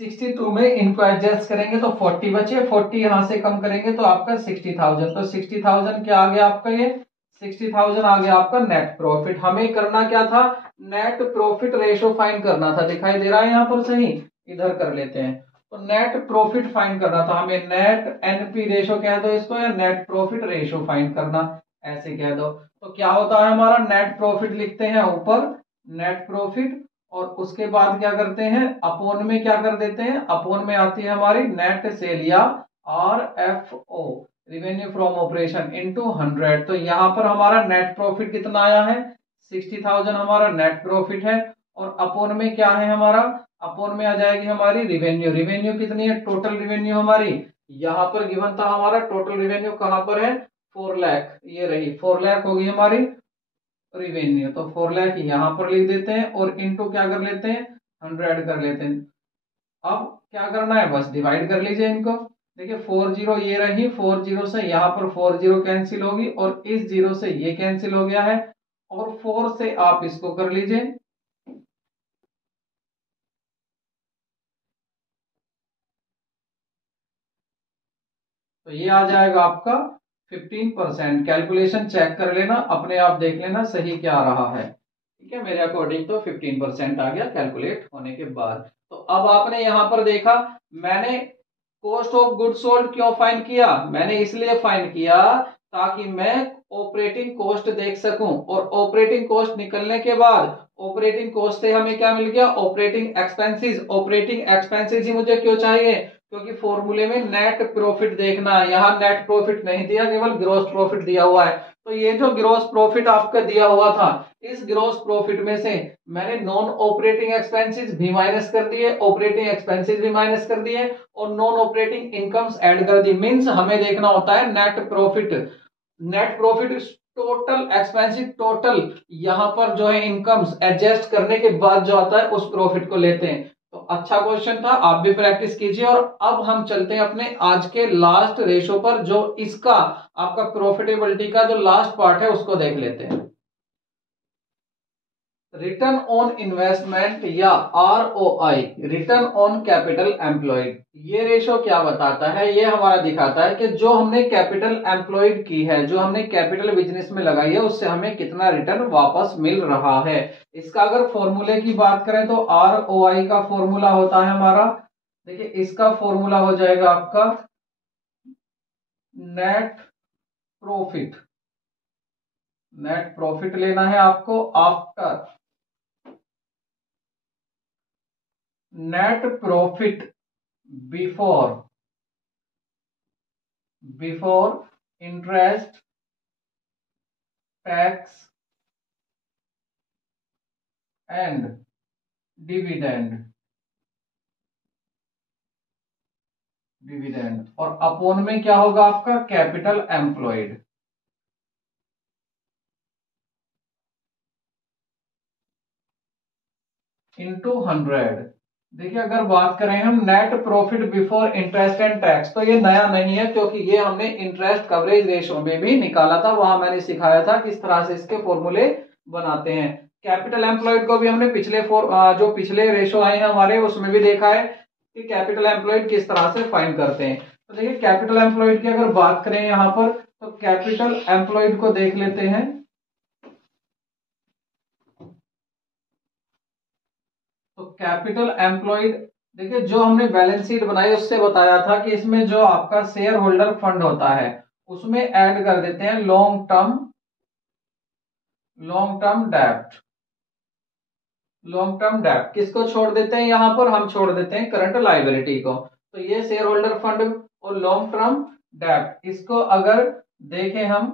62 में इनको एडजस्ट करेंगे तो 40 बचे, 40 यहां से कम करेंगे तो आपका 60,000, तो 60,000 क्या आ गया आपका, ये 60,000 आ गया आपका नेट प्रॉफिट। हमें करना क्या था, नेट प्रॉफिट रेशो फाइंड करना था, दिखाई दे रहा है यहाँ पर सही, इधर कर लेते हैं। तो नेट प्रॉफिट फाइंड करना था हमें, नेट एनपी रेशो कह दो इसको, या नेट प्रॉफिट रेशो फाइंड करना, ऐसे कह दो। तो क्या होता है हमारा, नेट प्रॉफिट लिखते हैं ऊपर, नेट प्रॉफिट, और उसके बाद क्या करते हैं, अपोन में क्या कर देते हैं, अपोन में आती है हमारी नेट सेल या RFO, revenue from operation, into 100। तो यहां पर हमारा नेट प्रॉफिट कितना आया है, 60,000 हमारा नेट प्रॉफिट है, और अपोन में क्या है हमारा, अपोन में आ जाएगी हमारी रिवेन्यू। रिवेन्यू कितनी है, टोटल रिवेन्यू हमारी, यहां पर गिवन था हमारा टोटल रिवेन्यू कहां पर है, 4 लाख, ये रही 4 लाख होगी हमारी रिवेन्यू, तो 4 लाख यहां पर लिख देते हैं, और इनटू क्या कर लेते हैं, 100 कर लेते हैं। अब क्या करना है, बस डिवाइड कर लीजिए इनको। देखिए 40 ये रही, 40 से यहाँ पर 40 कैंसिल होगी, और इस 0 से ये कैंसिल हो गया है, और 4 से आप इसको कर लीजिए, तो ये आ जाएगा आपका 15%। कैलकुलेशन चेक कर लेना, अपने आप देख लेना सही क्या आ रहा है, ठीक है। मेरे अकॉर्डिंग तो 15% आ गया कैलकुलेट होने के बाद। तो अब आपने यहां पर देखा, मैंने कॉस्ट ऑफ गुड सोल्ड क्यों फाइंड किया, मैंने इसलिए फाइंड किया ताकि मैं ऑपरेटिंग कॉस्ट देख सकूं, और ऑपरेटिंग कॉस्ट निकलने के बाद ऑपरेटिंग कॉस्ट से हमें क्या मिल गया, ऑपरेटिंग एक्सपेंसेस। ऑपरेटिंग एक्सपेंसेस ही मुझे क्यों चाहिए, क्योंकि फॉर्मूले में नेट प्रॉफिट देखना है, यहाँ नेट प्रॉफिट नहीं दिया, केवल ग्रॉस प्रॉफिट दिया हुआ है। तो ये जो ग्रॉस प्रॉफिट आपका दिया हुआ था, इस ग्रॉस प्रॉफिट में से मैंने नॉन ऑपरेटिंग एक्सपेंसेस भी माइनस कर दिए, ऑपरेटिंग एक्सपेंसेस भी माइनस कर दिए, और नॉन ऑपरेटिंग इनकम्स ऐड कर दी। मींस हमें देखना होता है net profit. Net profit total expensive, total यहां पर जो है इनकम्स एडजस्ट करने के बाद जो आता है उस प्रॉफिट को लेते हैं। तो अच्छा क्वेश्चन था, आप भी प्रैक्टिस कीजिए। और अब हम चलते हैं अपने आज के लास्ट रेशो पर, जो इसका आपका प्रॉफिटेबिलिटी का जो लास्ट पार्ट है उसको देख लेते हैं। रिटर्न ऑन इन्वेस्टमेंट या ROI, return on capital employed. ये रेशो क्या बताता है, ये हमारा दिखाता है कि जो हमने कैपिटल एम्प्लॉयड की है, जो हमने कैपिटल बिजनेस में लगाई है, उससे हमें कितना रिटर्न वापस मिल रहा है। इसका अगर फॉर्मूले की बात करें तो ROI का फॉर्मूला होता है हमारा, देखिए इसका फॉर्मूला हो जाएगा आपका नेट प्रॉफिट। नेट प्रॉफिट लेना है आपको after, net profit before interest, tax and dividend, और अपॉन में क्या होगा आपका कैपिटल एम्प्लॉयड। इंटू 100। देखिए अगर बात करें हम net profit before interest and tax, तो ये नया नहीं है क्योंकि ये हमने इंटरेस्ट कवरेज रेशो में भी निकाला था, वहां मैंने सिखाया था किस तरह से इसके फॉर्मूले बनाते हैं। कैपिटल एम्प्लॉयड को भी हमने जो पिछले रेशो आए हैं हमारे उसमें भी देखा है कि कैपिटल एम्प्लॉयड किस तरह से फाइंड करते हैं। तो देखिए कैपिटल एम्प्लॉयड की अगर बात करें यहाँ पर, तो कैपिटल एम्प्लॉयड को देख लेते हैं। तो कैपिटल एम्प्लॉयड, देखिए जो हमने बैलेंस शीट बनाई उससे बताया था कि इसमें जो आपका शेयर होल्डर फंड होता है उसमें ऐड कर देते हैं लॉन्ग टर्म डेब्ट। लॉन्ग टर्म डेब्ट किसको छोड़ देते हैं, यहां पर हम छोड़ देते हैं करंट लायबिलिटी को। तो ये शेयर होल्डर फंड और लॉन्ग टर्म डेब्ट, इसको अगर देखें हम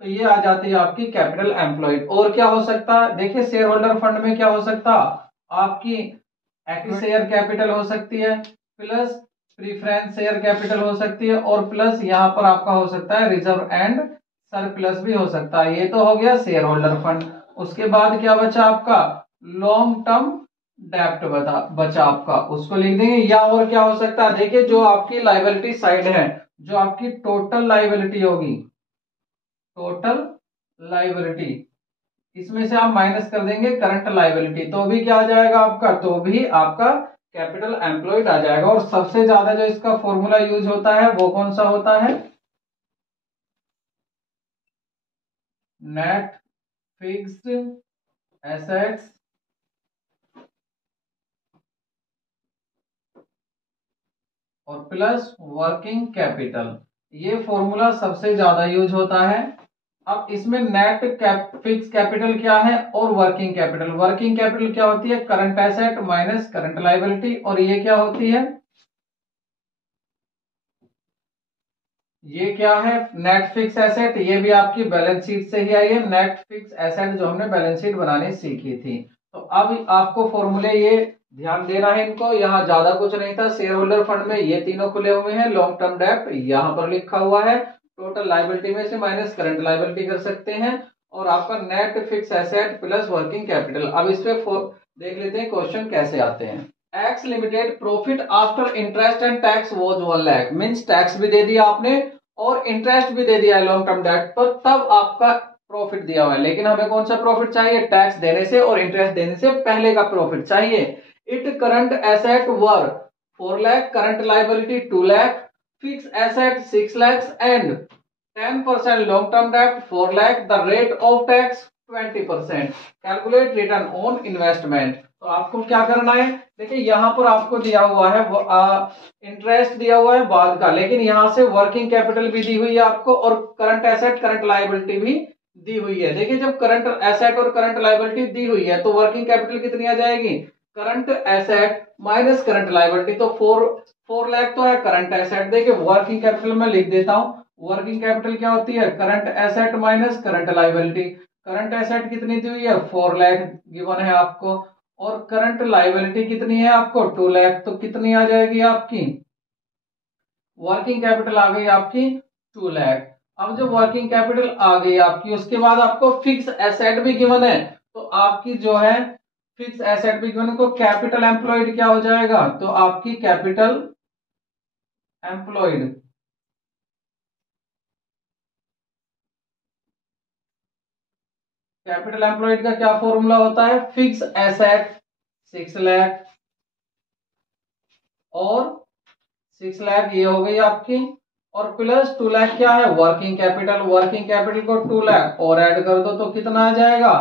तो ये आ जाती है आपकी कैपिटल एम्प्लॉयड। और क्या हो सकता है, देखिए शेयर होल्डर फंड में क्या हो सकता, आपकी एक्टिव शेयर कैपिटल हो सकती है, प्लस प्रीफरेंस शेयर कैपिटल हो सकती है, और प्लस यहाँ पर आपका हो सकता है रिजर्व एंड सरप्लस भी हो सकता है। ये तो हो गया शेयर होल्डर फंड। उसके बाद क्या बचा आपका लॉन्ग टर्म डेप्ट बचा आपका, उसको लिख देंगे। या और क्या हो सकता है, देखिए जो आपकी लायबिलिटी साइड है, जो आपकी टोटल लायबिलिटी होगी, टोटल लायबिलिटी, इसमें से आप माइनस कर देंगे करंट लायबिलिटी, तो भी क्या आ जाएगा आपका, तो भी आपका कैपिटल एम्प्लॉयड आ जाएगा। और सबसे ज्यादा जो इसका फॉर्मूला यूज होता है वो कौन सा होता है, नेट फिक्स्ड एसेट्स और प्लस वर्किंग कैपिटल, ये फॉर्मूला सबसे ज्यादा यूज होता है। अब इसमें नेट फिक्स कैपिटल क्या है और वर्किंग कैपिटल, वर्किंग कैपिटल क्या होती है current asset minus current liability, और ये क्या होती है, ये क्या है नेट फिक्स एसेट, ये भी आपकी बैलेंस शीट से ही आई है, नेट फिक्स एसेट जो हमने बैलेंस शीट बनानी सीखी थी। तो अब आपको फॉर्मूले ये ध्यान देना है इनको, यहाँ ज्यादा कुछ नहीं था। शेयर होल्डर फंड में ये तीनों खुले हुए हैं, लॉन्ग टर्म डेब्ट यहाँ पर लिखा हुआ है, टोटल लायबिलिटी में से माइनस करंट लायबिलिटी कर सकते हैं, और आपका net fixed asset plus working capital. अब इस पे देख लेते हैं क्वेश्चन कैसे आते हैं। X limited profit after interest and tax was 1 lakh, means tax भी दे दिया आपने और इंटरेस्ट भी दे दिया है लॉन्ग टर्म डेट पर, तब आपका प्रॉफिट दिया हुआ है। लेकिन हमें कौन सा प्रॉफिट चाहिए, टैक्स देने से और इंटरेस्ट देने से पहले का प्रॉफिट चाहिए। It current asset were 4 lakh, current liability 2 lakh, fix asset 6 lakh and 10% long term debt 4 lakh, the rate of tax 20%, calculate return on investment. तो आपको क्या करना है, देखिए यहां पर आपको दिया हुआ है इंटरेस्ट दिया हुआ है बाद का, लेकिन यहां से वर्किंग कैपिटल भी दी हुई है आपको और करंट एसेट करंट लायबिलिटी भी दी हुई है। देखिए जब करंट एसेट और करंट लायबिलिटी दी हुई है तो वर्किंग कैपिटल कितनी आ जाएगी, current asset minus current liability, तो 4 लाख तो है करंट एसेट। देखिए वर्किंग कैपिटल में लिख देता हूं, वर्किंग कैपिटल क्या होती है current asset minus current liability. Current asset कितनी दी हुई है 4 लाख गिवन है आपको, और करंट लायबिलिटी कितनी है आपको 2 लाख, तो कितनी आ जाएगी आपकी वर्किंग कैपिटल आ गई आपकी 2 लाख। अब जब वर्किंग कैपिटल आ गई आपकी, उसके बाद आपको फिक्स एसेट भी गिवन है, तो आपकी जो है फिक्स एसेट भी गिवन को कैपिटल एम्प्लॉयड क्या हो जाएगा, तो आपकी कैपिटल एम्प्लॉयड, कैपिटल एम्प्लॉयड का क्या फॉर्मूला होता है, फिक्स एसेट 6 लाख और 6 लाख ये हो गई आपकी, और प्लस 2 लाख क्या है वर्किंग कैपिटल, वर्किंग कैपिटल को 2 लाख और ऐड कर दो तो कितना आ जाएगा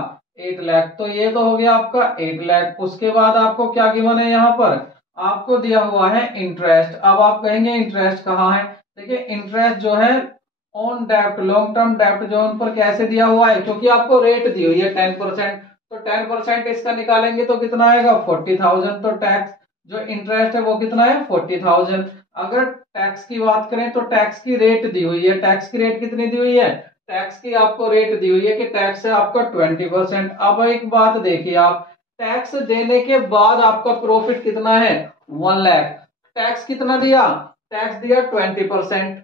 8 लाख। तो ये तो हो गया आपका 8 लाख। उसके बाद आपको क्या गिवन है, यहाँ पर आपको दिया हुआ है इंटरेस्ट। अब आप कहेंगे इंटरेस्ट कहाँ है, देखिए इंटरेस्ट जो है ऑन डेप्ट लॉन्ग टर्म डेप्ट जो उन पर कैसे दिया हुआ है, क्योंकि आपको रेट दी हुई है 10%, तो 10% इसका निकालेंगे तो कितना आएगा 40,000, तो टैक्स जो इंटरेस्ट है वो कितना है 40,000। अगर टैक्स की बात करें तो टैक्स की रेट दी हुई है, टैक्स की रेट कितनी दी हुई है, टैक्स की आपको रेट दी हुई है कि टैक्स है आपका 20%। अब एक बात देखिए आप, टैक्स देने के बाद आपका प्रॉफिट कितना है, 1 लाख। टैक्स कितना दिया, टैक्स दिया 20%।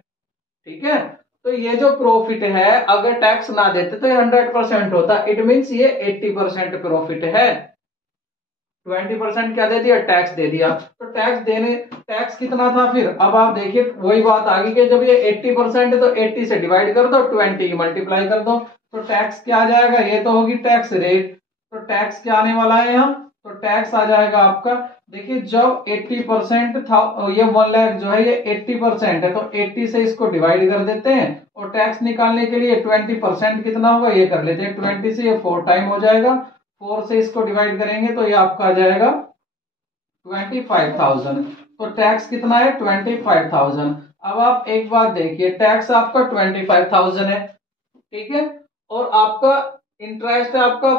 ठीक है, तो ये जो प्रॉफिट है अगर टैक्स ना देते तो ये 100% होता, इट मीन्स ये 80% प्रॉफिट है। 20% क्या दे दिया, टैक्स दे दिया। तो टैक्स कितना था फिर, अब आप देखिए वही बात आ गई कि जब ये 80% है तो 80 से डिवाइड कर दो, 20 की मल्टीप्लाई कर दो, तो टैक्स क्या आ जाएगा, ये तो होगी टैक्स रेट। तो टैक्स क्या आने वाला है यहाँ, तो टैक्स आ जाएगा आपका, देखिए जब 80% था, ये 1 लाख जो है ये 80% है, तो 80 से इसको डिवाइड कर देते हैं, और टैक्स निकालने के लिए 20% कितना होगा ये कर लेते हैं, 20 से ये 4 टाइम हो जाएगा, 4 से इसको डिवाइड करेंगे तो ये आपका आ जाएगा 25,000। तो टैक्स कितना है, 25,000। अब आप एक बात देखिए, टैक्स आपका 25,000 है, ठीक है, और आपका इंटरेस्ट है आपका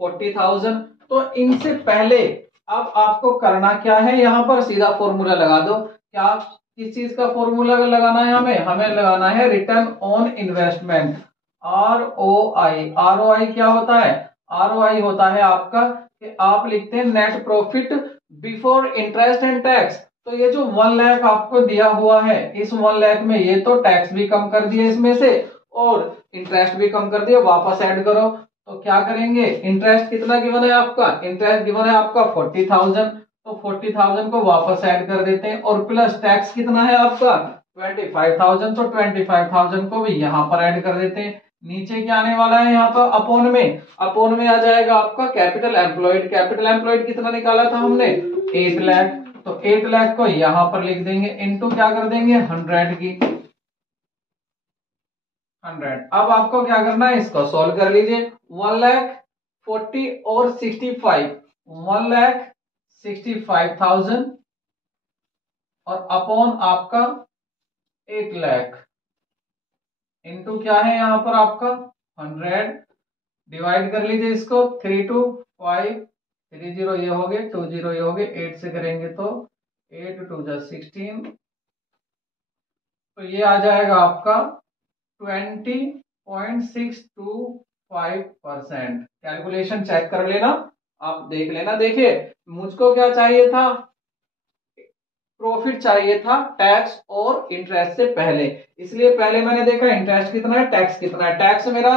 40,000। तो इनसे पहले अब आपको करना क्या है, यहां पर सीधा फॉर्मूला लगा दो। क्या, किस चीज का फॉर्मूला लगाना है हमें, हमें लगाना है रिटर्न ऑन इन्वेस्टमेंट, ROI क्या होता है, ROI होता है आपका कि आप लिखते हैं net profit before interest and tax. तो ये जो 1 लाख आपको दिया हुआ है, इस 1 लाख में ये तो टैक्स भी कम कर दिया इसमें से, और इंटरेस्ट भी कम कर दिया, वापस ऐड करो। तो क्या करेंगे, इंटरेस्ट कितना गिवन है आपका, इंटरेस्ट गिवन है आपका 40,000, तो 40,000 को वापस ऐड कर देते हैं, और प्लस टैक्स कितना है आपका 25,000, तो 25,000 को भी यहाँ पर ऐड कर देते हैं। नीचे क्या आने वाला है यहाँ पर, अपोन में आ जाएगा आपका कैपिटल एम्प्लॉयड। कैपिटल एम्प्लॉयड कितना निकाला था हमने, 8 लाख, तो 8 लाख को यहाँ पर लिख देंगे, इनटू क्या कर देंगे 100 की, 100। अब आपको क्या करना है, इसको सॉल्व कर लीजिए। 1,40,000 और 65, 1,65,000 और अपॉन आपका 8 लाख, इनटू क्या है यहाँ पर आपका 100, डिवाइड कर लीजिए इसको, 3 2 5, 3 0 ये हो गए, 2 0 ये हो गए, 8 से करेंगे तो 8 2 16, तो ये आ जाएगा आपका 20.625%। कैलकुलेशन चेक कर लेना, आप देख लेना। देखिए मुझको क्या चाहिए था, प्रॉफिट चाहिए था टैक्स और इंटरेस्ट से पहले, इसलिए पहले मैंने देखा इंटरेस्ट कितना है, टैक्स कितना है। टैक्स मेरा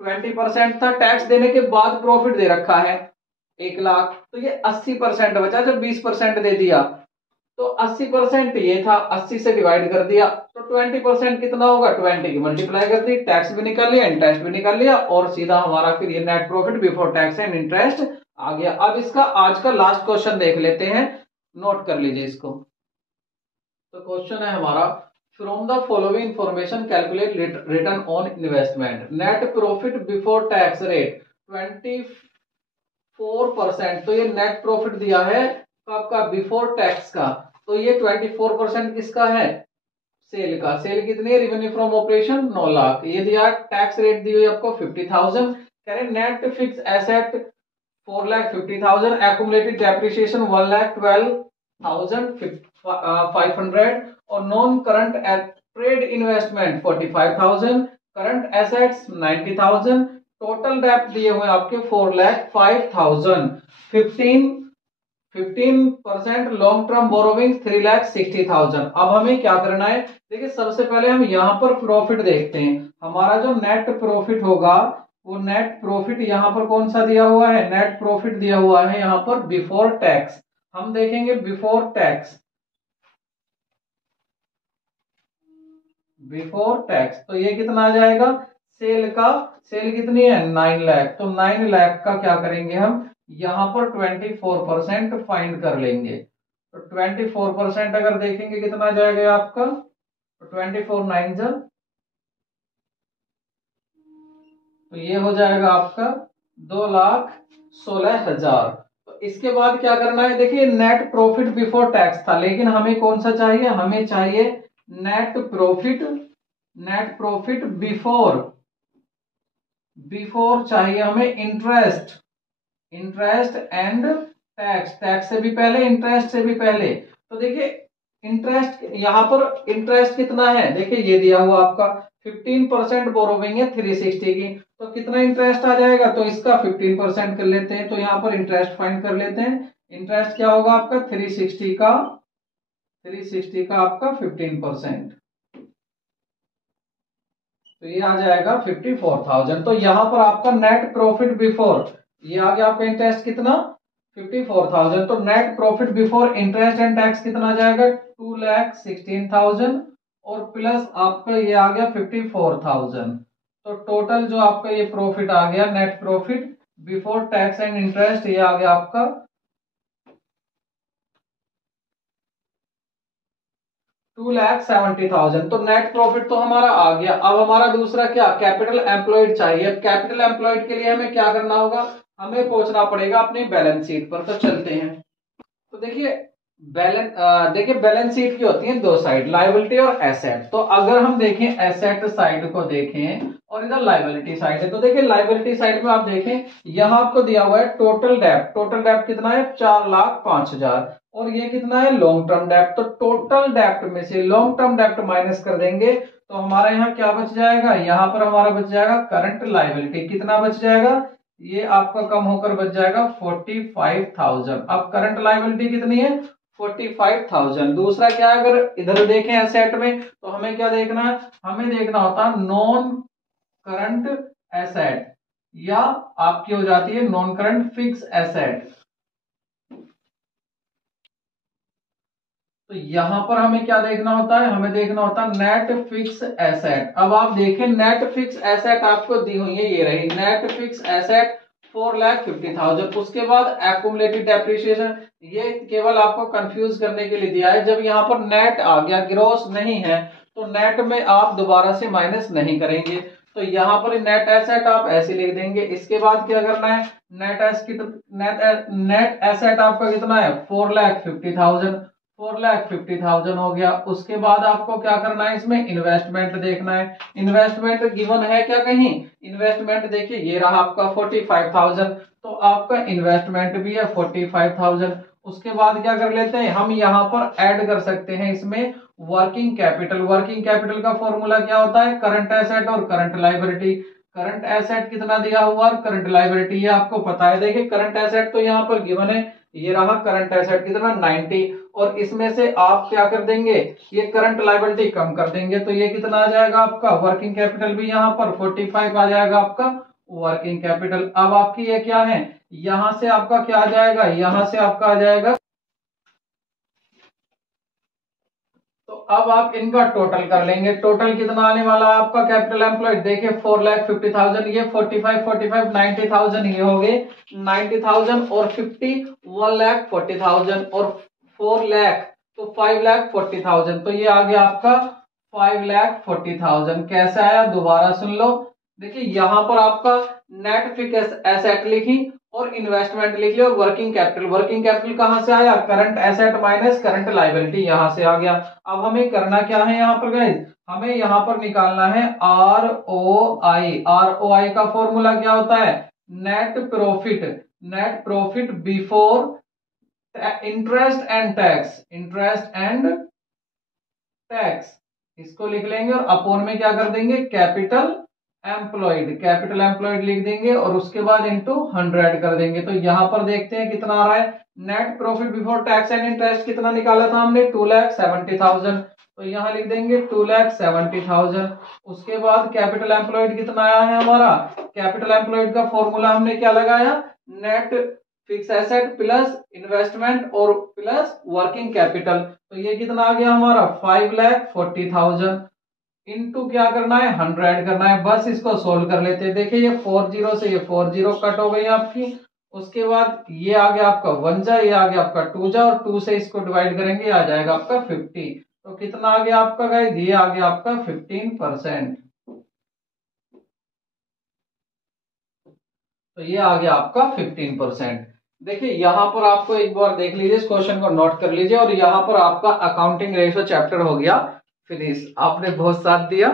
20% था, टैक्स देने के बाद प्रॉफिट दे रखा है 1 लाख, तो ये 80% बचा, जब 20% दे दिया तो 80% ये था, 80 से डिवाइड कर दिया, तो 20% कितना होगा, 20 की मल्टीप्लाई कर दी, टैक्स भी निकाल लिया, इंटरेस्ट भी निकाल लिया, और सीधा हमारा फिर ये net profit before tax and interest आ गया। अब इसका आज का लास्ट क्वेश्चन देख लेते हैं, नोट कर लीजिए इसको। तो क्वेश्चन है हमारा, from the following information calculate return on investment. Net profit before tax rate 24%, तो ये नेट प्रॉफिट दिया है आपका बिफोर टैक्स का, तो ये 24% किसका है, सेल का। सेल कितनी है, रेवेन्यू फ्रॉम ऑपरेशन 9 लाख, ये दिया। टैक्स रेट दी हुई आपको 50,000, कह रहे net fixed asset 4,50,000, accumulated depreciation 1,12,500, और non current trade investment 45,000, current assets 90,000, total डेप्ट दिए हुए आपके 4,05,000, 15% लॉन्ग टर्म बोरोविंग 3,60,000। अब हमें क्या करना है, देखिए सबसे पहले हम यहाँ पर प्रॉफिट देखते हैं। हमारा जो नेट प्रॉफिट होगा, वो नेट प्रॉफिट यहाँ पर कौन सा दिया हुआ है, नेट प्रॉफिट दिया हुआ है यहाँ पर बिफोर टैक्स। हम देखेंगे बिफोर टैक्स, बिफोर टैक्स तो ये कितना आ जाएगा, सेल का, सेल कितनी है 9 लाख, तो 9 लाख का क्या करेंगे हम, यहां पर 24% फाइंड कर लेंगे। तो 24% अगर देखेंगे कितना आ जाएगा आपका, तो 24 9 जा, तो ये हो जाएगा आपका 2,16,000। तो इसके बाद क्या करना है, देखिए नेट प्रॉफिट बिफोर टैक्स था, लेकिन हमें कौन सा चाहिए, हमें चाहिए net profit, net profit before, before चाहिए हमें interest, interest and tax, tax से भी पहले इंटरेस्ट से भी पहले। तो देखिए इंटरेस्ट, यहाँ पर इंटरेस्ट कितना है, देखिए ये दिया हुआ आपका 15% बोरोविंग है 360 की, तो कितना इंटरेस्ट आ जाएगा, तो इसका 15% कर लेते हैं, तो यहाँ पर इंटरेस्ट फाइंड कर लेते हैं। इंटरेस्ट क्या होगा आपका 360 का आपका 15%, तो ये आ जाएगा 54,000। तो यहाँ पर आपका नेट प्रॉफिट बिफोर, ये आ गया आपका इंटरेस्ट कितना 54,000, तो net profit before interest and tax कितना आ जाएगा 2,16,000 और प्लस आपका ये आ गया 54,000। तो टोटल जो आपका ये प्रॉफिट आ गया net profit before tax and interest, ये आ गया आपका 2,70,000। तो नेट प्रॉफिट तो हमारा आ गया। अब हमारा दूसरा क्या, कैपिटल एम्प्लॉयड चाहिए। अब कैपिटल एम्प्लॉयड के लिए हमें क्या करना होगा, हमें पहुंचना पड़ेगा अपनी बैलेंस शीट पर। तो चलते हैं। तो देखिए बैलेंस शीट की होती है दो साइड, लायबिलिटी और एसेट। तो अगर हम देखें एसेट साइड को देखें और इधर लायबिलिटी साइड है, तो देखिए लायबिलिटी साइड में आप देखें यहां आपको दिया हुआ है टोटल डेप्ट। टोटल डेप्ट कितना है 4,05,000 और ये कितना है लॉन्ग टर्म डेप्ट। तो टोटल डेप्ट में से लॉन्ग टर्म डेप्ट माइनस कर देंगे तो हमारा यहाँ क्या बच जाएगा, यहाँ पर हमारा बच जाएगा करंट लायबिलिटी। कितना बच जाएगा, ये आपका कम होकर बच जाएगा 45,000। अब करंट लायबिलिटी कितनी है 45,000। दूसरा क्या है, अगर इधर देखें एसेट में तो हमें क्या देखना है, हमें देखना होता है नॉन करंट एसेट या आपकी हो जाती है नॉन करंट फिक्स एसेट। तो यहां पर हमें क्या देखना होता है, हमें देखना होता है नेट फिक्स एसेट। अब आप देखें नेट फिक्स एसेट आपको दी हुई है, ये रही नेट फिक्स एसेट 4,50,000। उसके बाद एक्यूमुलेटेड डेप्रिसिएशन, ये केवल आपको कंफ्यूज करने के लिए दिया है। जब यहाँ पर नेट आ गया ग्रॉस नहीं है तो नेट में आप दोबारा से माइनस नहीं करेंगे, तो यहाँ पर नेट एसेट आप ऐसे लिख देंगे। इसके बाद क्या करना है, नेट एसेट आपका कितना है 4,50,000। 4,50,000 हो गया। उसके बाद आपको क्या करना है, इसमें इन्वेस्टमेंट देखना है। इन्वेस्टमेंट गिवन है क्या कहीं, इन्वेस्टमेंट देखिए ये रहा आपका 45,000, तो आपका इन्वेस्टमेंट भी है 45,000। उसके बाद क्या कर लेते हैं, हम यहाँ पर ऐड कर सकते हैं इसमें वर्किंग कैपिटल। वर्किंग कैपिटल का फॉर्मूला क्या होता है, करंट एसेट और करंट लायबिलिटी। करंट एसेट कितना दिया हुआ और करंट लायबिलिटी ये आपको पता है। देखिए करंट एसेट तो यहाँ पर गिवन है, ये रहा करंट एसेट कितना 90, और इसमें से आप क्या कर देंगे, ये करंट लायबिलिटी कम कर देंगे, तो ये कितना आ जाएगा आपका वर्किंग कैपिटल भी यहाँ पर 45 आ जाएगा आपका वर्किंग कैपिटल। अब आपकी ये क्या है, यहां से आपका क्या आ जाएगा, यहां से आपका आ जाएगा। तो अब आप इनका टोटल कर लेंगे। टोटल कितना आने वाला है आपका कैपिटल एम्प्लॉयड, देखिए 4,50,000, ये 45 90,000 ये हो गए 90,000 और 50 1,40,000 और 4 लाख तो 5,40,000। तो ये आ गया आपका 5,40,000। कैसे आया दोबारा सुन लो। देखिए यहां पर आपका नेट फिक्स एसेट लिखी और इन्वेस्टमेंट लिख लिया और वर्किंग कैपिटल। वर्किंग कैपिटल कहां से आया, current asset minus current liability, यहां से आ गया। अब हमें करना क्या है यहाँ पर गाइस, हमें यहाँ पर निकालना है ROI। ROI का फॉर्मूला क्या होता है, net profit. Net profit before interest and tax. Interest and tax इसको लिख लेंगे और अपोन में क्या कर देंगे कैपिटल एम्प्लॉयड। कैपिटल एम्प्लॉयड लिख देंगे और उसके बाद इनटू 100 कर देंगे। तो यहां पर देखते हैं कितना आ रहा है, net profit before tax and interest कितना निकाला था हमने 2,70,000, तो यहां लिख देंगे 2,70,000। उसके बाद कैपिटल एम्प्लॉयड कितना आया है हमारा, कैपिटल एम्प्लॉयड का फॉर्मूला हमने क्या लगाया, net fixed asset plus investment और प्लस वर्किंग कैपिटल। तो ये कितना आ गया हमारा 5,40,000 इनटू क्या करना है 100 करना है। बस इसको सोल्व कर लेते हैं। देखिए ये 40 से ये 40 कट हो गई आपकी। उसके बाद ये आ गया आपका 1 जा, ये आ गया आपका 2 जा और 2 से इसको डिवाइड करेंगे आ जाएगा आपका 50। तो कितना आ गया आपका गाइस, ये आ गया आपका 15%। तो ये आ गया आपका 15%। देखिए यहां पर आपको एक बार देख लीजिए, इस क्वेश्चन को नोट कर लीजिए और यहां पर आपका अकाउंटिंग रेशियो चैप्टर हो गया फिनिश। आपने बहुत साथ दिया।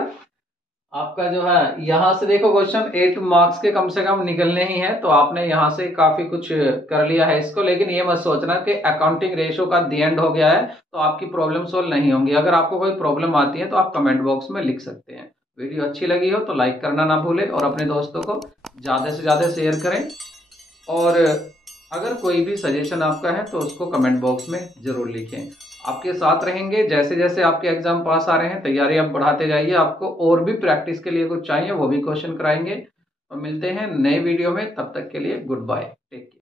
आपका जो है यहाँ से देखो क्वेश्चन 8 मार्क्स के कम से कम निकलने ही है, तो आपने यहाँ से काफी कुछ कर लिया है इसको। लेकिन ये मत सोचना कि अकाउंटिंग रेशो का दी एंड हो गया है तो आपकी प्रॉब्लम सोल्व नहीं होंगी। अगर आपको कोई प्रॉब्लम आती है तो आप कमेंट बॉक्स में लिख सकते हैं। वीडियो अच्छी लगी हो तो लाइक करना ना भूलें और अपने दोस्तों को ज्यादा से ज्यादा शेयर करें। और अगर कोई भी सजेशन आपका है तो उसको कमेंट बॉक्स में जरूर लिखें। आपके साथ रहेंगे, जैसे जैसे आपके एग्जाम पास आ रहे हैं तैयारी आप बढ़ाते जाइए। आपको और भी प्रैक्टिस के लिए कुछ चाहिए वो भी क्वेश्चन कराएंगे। और मिलते हैं नए वीडियो में, तब तक के लिए गुड बाय, टेक केयर।